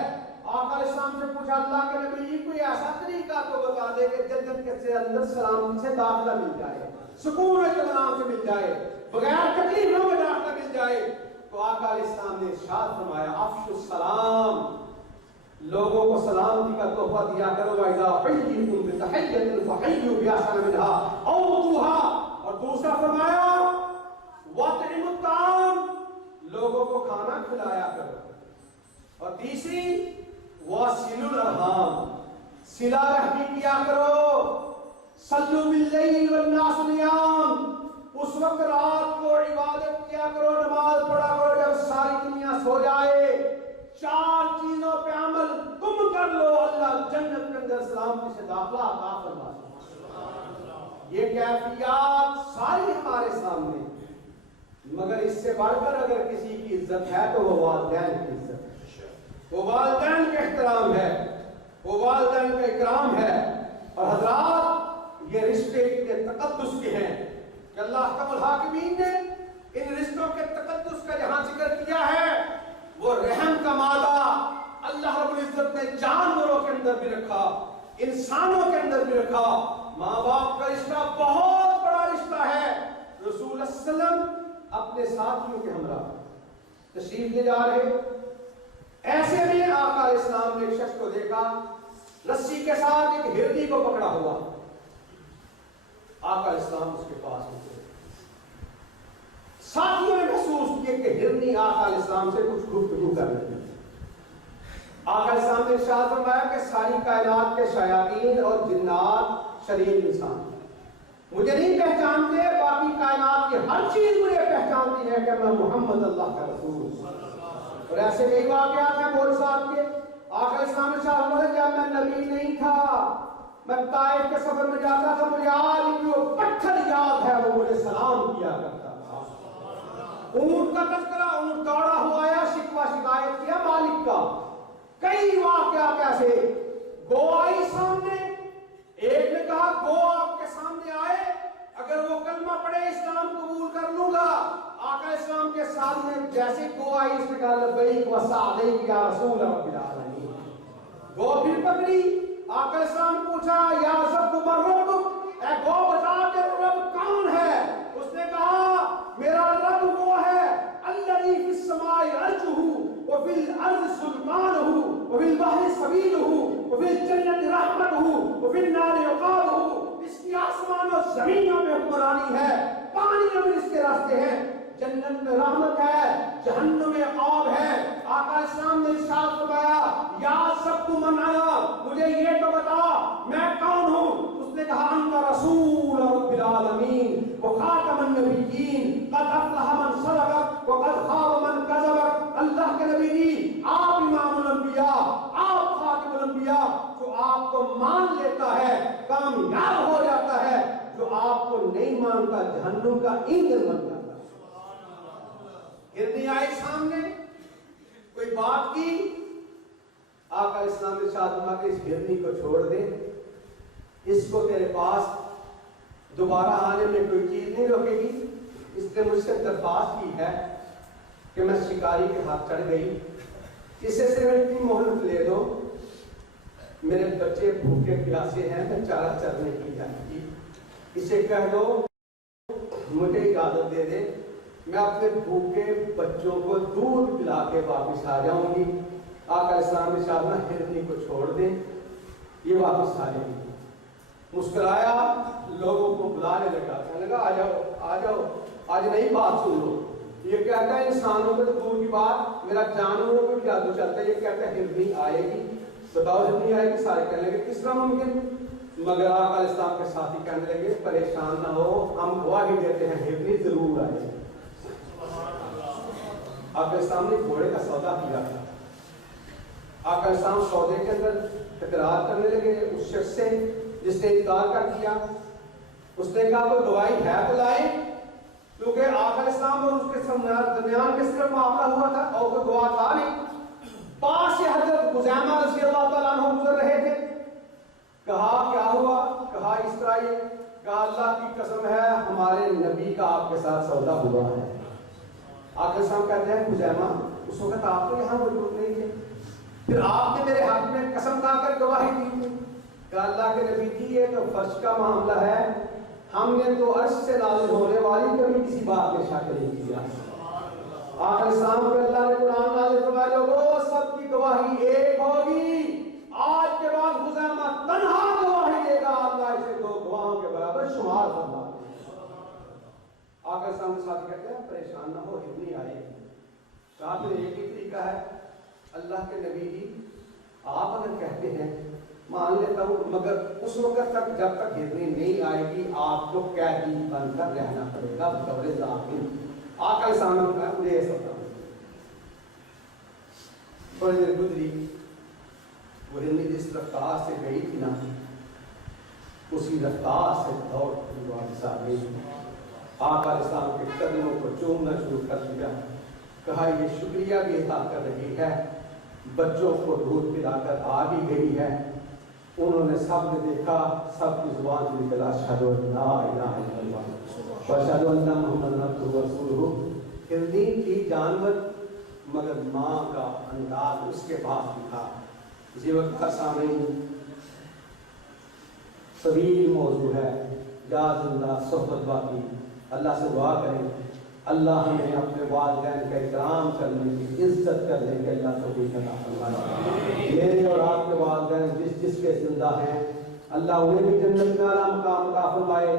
آقا علیہ السلام سے پوچھا اللہ کے نبی کوئی ایسا طریقہ تو بتا دے کہ جنت کے اندر سلام سے داخلہ مل جائے. سکون و اطمینان سے مل جائے، بغیر تکلیفوں میں داخلہ مل جائے، تو آقا علیہ السلام نے ارشاد فرمایا افشوا السلام، لوگوں کو سلامتی کا تحفہ دیا کرو، وَإِذَا حُيِّيتُم بِتَحِيَّةٍ فَحَيُّوا بِأَحْسَنَ مِنْهَا أَوْ رُدُّوهَا، اور دوسرا فرمایا وَأَطْعِمُوا الطَّعَامَ، لوگوں کو کھانا کھلایا کرو، اور تیسری وَصِلُوا الْأَرْحَامَ، صلہ رحمی کیا کرو، صلوا باللیل والناس نیام، اس وقت رات کو عبادت کیا کرو، نماز پڑھا کرو جب ساری دنیا سو جائے، 4 چیزوں پہ عمل تم کر لو، اللہ جنت کے اندر سلامتی سے داخلہ عطا فرما دے۔ یہ کیفیات ساری ہمارے سامنے، مگر اس سے بڑھ کر اگر کسی کی عزت ہے تو وہ والدین کی عزت ہے، وہ والدین کا احترام ہے، وہ والدین کا اکرام ہے۔ اور حضرات یہ رشتے اتنے تقدس کے ہیں کہ اللہ احکم الحاکمین نے ان رشتوں کے تقدس کا جہاں ذکر کیا ہے، وہ رحم کا مادہ اللہ رب العزت نے جانوروں کے اندر بھی رکھا، انسانوں کے اندر بھی رکھا۔ ماں باپ کا رشتہ بہت بڑا رشتہ ہے۔ رسول اللہ صلی اللہ علیہ وسلم اپنے ساتھیوں کے ہمراہ تشریف لے جا رہے، ایسے میں آقا علیہ السلام نے ایک شخص کو دیکھا رسی کے ساتھ ایک ہرنی کو پکڑا ہوا۔ آقا علیہ السلام اس کے پاس ہوتے، ساتھیوں نے محسوس کیا کہ ہرنی آقا علیہ السلام سے کچھ گفتگو کر رہی ہے۔ آقا علیہ السلام نے ارشاد فرمایا کہ ساری کائنات کے شیاطین اور جنات شریف انسان مجھے نہیں پہچانتے، باقی کائنات کی ہر چیز مجھے پہچانتی ہے کہ میں محمد اللہ کا رسول ہوں۔ اور ایسے کئی واقعات ہیں بول صاحب کے، آقا علیہ السلام نے ارشاد فرمایا جب میں نبی نہیں تھا، میں طائف کے سفر میں جاتا تھا، مجھے آج بھی وہ پتھر یاد ہے، وہ مجھے سلام کیا کرتا تھا۔ اونٹ کا تذکرہ، اونٹ دوڑا ہوا آیا، شکوہ شکایت کیا مالک کا۔ کئی واقعات ایسے، گو آئی سامنے، ایک نے کہا گو آپ کے سامنے آئے، اگر وہ کلمہ پڑھے اسلام قبول کر لوں گا۔ آقا اسلام کے سامنے جیسے گو آئی، اس نے کہا لبیک و سعدیک یا رسول رب العالمین۔ گو پھر پکڑی، آقا اسلام نے پوچھا یا سب من رب، اے گو بتا تیرا رب کون ہے؟ اس نے کہا میرا رب وہ ہے الذی فی السماء عرشہ وفی الارض سلطانہ وفی البحر سبیلہ وفی الجنۃ رحمتہ وفی النار عقابہ، اس کی آسمان و زمینوں میں حکمرانی ہے، پانیوں میں اس کے راستے ہیں، جنت میں رحمت ہے، جہنم میں عقاب ہے۔ آقا اسلام نے ارشاد فرمایا یا سب من انا، مجھے یہ تو بتا میں کون ہوں؟ اس نے کہا انت رسول رب العالمین وخاتم النبیین قد افلح من صدقک وقد خاب من کذبک۔ اللہ کے نبی جی آپ امام الانبیاء، آپ خاتم الانبیاء، جو آپ کو مان لیتا ہے کامیاب ہو جاتا ہے، جو آپ کو نہیں مانتا جہنم کا ایندھن بن جاتا ہے۔ ہرنی آئی سامنے، کوئی بات کی، آقا اسلام نے ارشاد فرمایا کہ اس ہرنی کو چھوڑ دے، اس کو تیرے پاس دوبارہ آنے میں کوئی چیز نہیں روکے گی۔ اس نے مجھ سے درخواست کی ہے کہ میں شکاری کے ہاتھ چڑھ گئی، اسے صرف اتنی مہلت لے دو، میرے بچے بھوکے پیاسے ہیں، میں چارہ چرنے کی جائے گی، اسے کہہ دو مجھے اجازت دے دے، میں اپنے بھوکے بچوں کو دودھ پلا کے واپس آ جاؤں گی۔ آقا اسلام نے شاہ ہرنی کو چھوڑ دے، یہ واپس آ جائے گی۔ مسکرایا، لوگوں کو بلانے لگا، کہنے لگا آ جاؤ آ جاؤ، آج نئی بات سن لو۔ یہ کہتا ہے انسانوں کو تو دور کی بات، میرا جانوروں کو بھی جادو چلتا ہے۔ یہ کہتا ہے ہرنی آئے گی، بتاؤ ہرنی آئے گی؟ سارے کہنے لگے کس طرح ممکن؟ مگر آقا علیہ السلام کے ساتھی کہنے لگے پریشان نہ ہو، ہم گواہی دیتے ہیں ہرنی ضرور آئے گی۔ آقا اسلام نے گھوڑے کا سودا کیا تھا، آقا اسلام سودے کے اندر تکرار کرنے لگے اس شخص سے جس نے انکار کر دیا۔ اس نے کہا کوئی گواہی ہے تو لائے، کیونکہ آقا اسلام اور اس کے درمیان کس طرح معاملہ ہوا تھا اور کوئی گواہ تھا نہیں۔ پاس سے حضرت خزیمہ رضی اللہ تعالیٰ عنہ گزر رہے تھے، کہا کیا ہوا؟ کہا اس طرح، یہ کہا اللہ کی قسم ہے ہمارے نبی کا آپ کے ساتھ سودا ہوا ہے۔ آقا صاحب کہتے ہیں خزیمہ اس وقت آپ تو یہاں موجود نہیں تھے، پھر آپ نے میرے حق میں قسم کھا کر گواہی دی تھی۔ کہا اللہ کے نبی جی یہ تو فرش کا معاملہ ہے، ہم نے تو عرش سے نازل ہونے والی کبھی کسی بات میں شک نہیں کیا۔ آخر اسلام پہ اللہ نے قرآن نازل فرمایا لوگوں سب کی گواہی ایک ہوگی، آج کے بعد خزیمہ تنہا گواہی دے گا، اللہ اسے دو گواہوں کے برابر شمار فرما دے۔ آخر اسلام کے ساتھ کہتے ہیں پریشان نہ ہو، اتنی آئے گی۔ کہا تو ایک ہی طریقہ ہے، اللہ کے نبی جی آپ اگر کہتے ہیں مان لیتا ہوں، مگر اس وقت تک جب تک ہرنی نہیں آئے گی آپ کو قیدی بن کر رہنا پڑے گا بطور ظاہر۔ آقا سامنے کا مجھے یہ سب تھوڑی دیر گزری، وہ ہرنی جس رفتار سے گئی تھی نا اسی رفتار سے دوڑ واپس آ گئی۔ آقا اسلام کے قدموں کو چومنا شروع کر دیا، کہا یہ شکریہ بھی ادا کر رہی ہے، بچوں کو دودھ پلا کر آ بھی گئی ہے۔ انہوں نے سب نے دیکھا، سب کی زبان سے نکلا اشہد ان لا الہ الا اللہ واشہد ان محمد عبدہ ورسولہ۔ ہرنی تھی جانور مگر ماں کا انداز اس کے پاس بھی تھا۔ اسی وقت کا سامعین طویل موضوع ہے، یا زندہ صحبت باقی، اللہ سے دعا کریں اللہ ہمیں اپنے والدین کا احترام کرنے کی، عزت کرنے کے اللہ توفیق عطا فرمائے۔ میرے اور آپ کے والدین جس کے زندہ ہیں اللہ انہیں بھی جنت میں اعلیٰ مقام عطا فرمائے،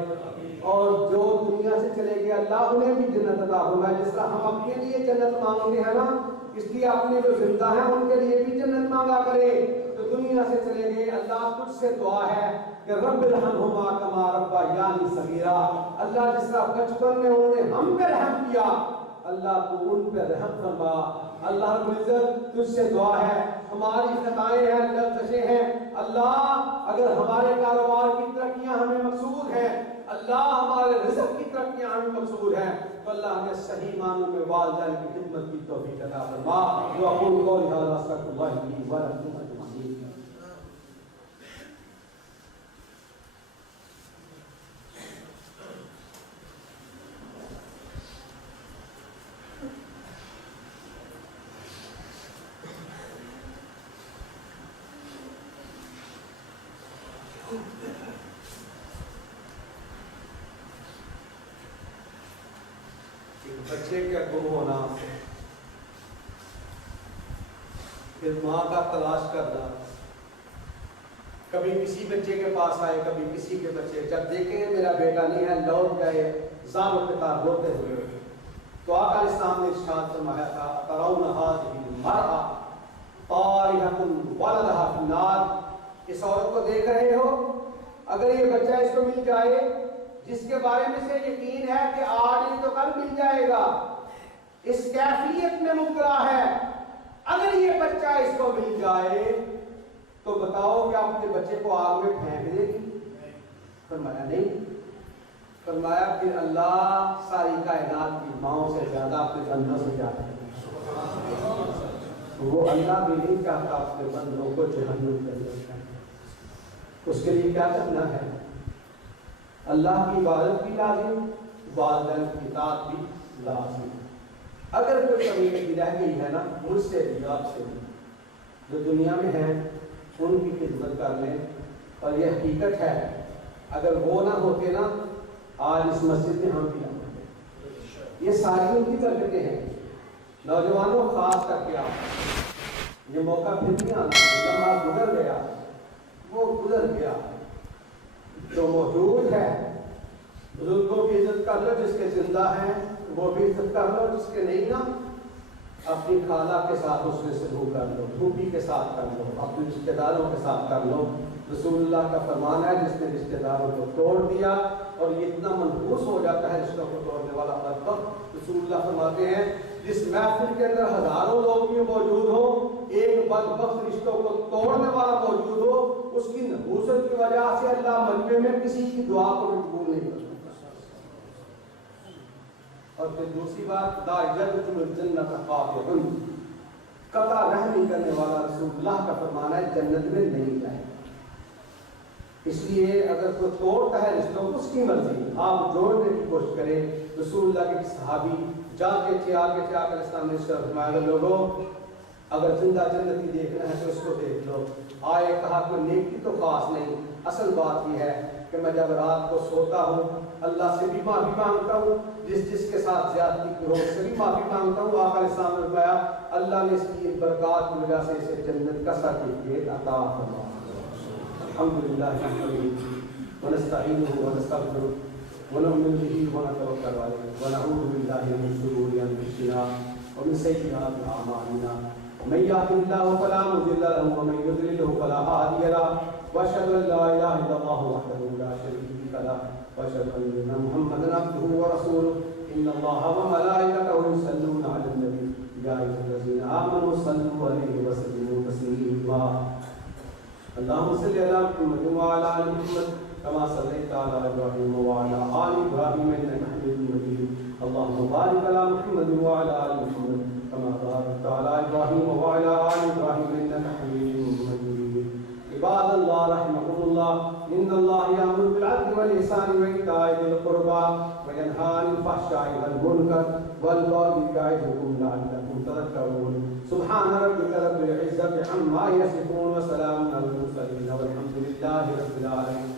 اور جو دنیا سے چلے گئے اللہ انہیں بھی جنت عطا فرمائے۔ جس طرح ہم اپنے لیے جنت مانگتے ہیں نا، اس لیے اپنے جو زندہ ہیں ان کے لیے بھی جنت مانگا کرے۔ تو دنیا سے چلے گئے اللہ تجھ سے دعا ہے کہ رب ارحمہما کما ربیانی صغیرا، اللہ جس طرح بچپن میں انہوں نے ہم پہ رحم کیا اللہ تو ان پہ رحم فرما۔ اللہ رب العزت تجھ سے دعا ہے، ہماری خطائیں ہیں، لغزشیں ہیں، اللہ اگر ہمارے کاروبار کی ترقیاں ہمیں مقصود ہیں، اللہ ہمارے رزق کی ترقیاں ہمیں مقصود ہیں، تو اللہ ہمیں صحیح معنوں میں والدین کی خدمت کی توفیق عطا فرما۔ وأقول قولي هذا أستغفر الله لي ولكم أجمعين۔ بچے کا گم ہونا، پھر ماں کا تلاش کرنا، کبھی کسی بچے کے پاس آئے کبھی کسی کے بچے، جب دیکھیں میرا بیٹا نہیں ہے لوٹ گئے زار و قطار روتے ہوئے، تو آقا علیہ السلام نے ارشاد فرمایا تھا ترون هذه المرأة طارحة ولدها في النار، اس عورت کو دیکھ رہے ہو، اگر یہ بچہ اس کو مل جائے جس کے بارے میں سے یقین ہے کہ آج نہیں تو کل مل جائے گا، اس کیفیت میں مبتلا ہے، اگر یہ بچہ اس کو مل جائے تو بتاؤ کہ اپنے بچے کو آگ میں پھینک دے گی؟ فرمایا نہیں۔ فرمایا پھر اللہ ساری کائنات کی ماؤں سے زیادہ اپنے بندوں سے چاہتا ہے، وہ اللہ بھی نہیں چاہتا اپنے بندوں کو جہنم میں دیکھنا، اس کے لیے کیا کرنا ہے؟ اللہ کی عبادت بھی لازم، والدین کی اطاعت بھی لازم۔ اگر کوئی کمی رہ گئی ہے نا مجھ سے بھی آپ سے بھی، جو دنیا میں ہیں ان کی خدمت کر لیں، اور یہ حقیقت ہے اگر وہ نہ ہوتے نا آج اس مسجد میں ہم بھی نہ ہوتے۔ یہ ساری ان کی برکتیں ہیں۔ نوجوانوں خاص کر کے آپ یہ موقع پھر نہیں آنا، لمحہ گزر گیا وہ گزر گیا، جو موجود ہے بزرگوں کی عزت کر لو، جس کے زندہ ہیں وہ بھی عزت کر لو، جس کے نہیں نا اپنی خالہ کے ساتھ اس میں سلوک کر لو، پھوپھی کے ساتھ کر لو، اپنے رشتہ داروں کے ساتھ کر لو۔ رسول اللہ کا فرمان ہے جس نے رشتہ داروں کو توڑ دیا اور یہ اتنا منحوس ہو جاتا ہے رشتوں کو توڑنے والا بدبخت، رسول اللہ فرماتے ہیں جس محفل کے اندر ہزاروں لوگ بھی موجود ہوں، ایک بدبخت رشتوں کو توڑنے والا موجود ہو، اس کی نحوست کی وجہ سے اللہ مجمع میں کسی کی دعا کو بھی قبول نہیں کرتا۔ اور پھر دوسری بات لا یدخل الجنۃ قاطع، قطع رحمی کرنے والا رسول اللہ کا فرمان ہے جنت میں نہیں جائے۔ اس لیے اگر کوئی توڑتا ہے رشتوں کو اس کی مرضی، آپ جوڑنے کی کوشش کریں۔ رسول اللہ کے صحابی جاتے تھے آگے تھے، آقا علیہ السلام نے فرمایا لوگوں اگر زندہ جنتی دیکھنا ہے تو اس کو دیکھ لو۔ آئے کہا کوئی نیکی تو خاص نہیں، اصل بات یہ ہے کہ میں جب رات کو سوتا ہوں اللہ سے بھی معافی مانگتا ہوں، جس کے ساتھ زیادتی کی ہو اس سے بھی معافی مانگتا ہوں۔ آقا علیہ السلام نے فرمایا اللہ نے اس کی برکات کی وجہ سے اسے جنت کا سرٹیفکیٹ عطا فرمایا۔ الحمدللہ ونستعینہ ونستغفرہ ونؤمن به ونتوکل علیہ ونعوذ باللہ من شرور انفسنا ومن سیئات اعمالنا من يهده الله فلا مضل له ومن يضلل فلا هادي له واشهد ان لا اله الا الله وحده لا شريك له واشهد ان محمدا عبده ورسوله ان الله وملائكته يصلون على النبي يا ايها الذين امنوا صلوا عليه وسلموا تسليما اللهم صل على محمد وعلى ال محمد كما صليت على ابراهيم وعلى ال ابراهيم انك حميد مجيد اللهم بارك على محمد وعلى ال محمد كما باركت على ابراهيم وعلى ال ابراهيم انك حميد مجيد عباد الله رحمكم الله ان الله يأمر بالعدل والاحسان وايتاء ذي القربى وينهى عن الفحشاء والمنكر والبغي يعظكم لعلكم تذكرون سبحان ربك رب العزة عما يصفون وسلام على المرسلين والحمد لله رب العالمين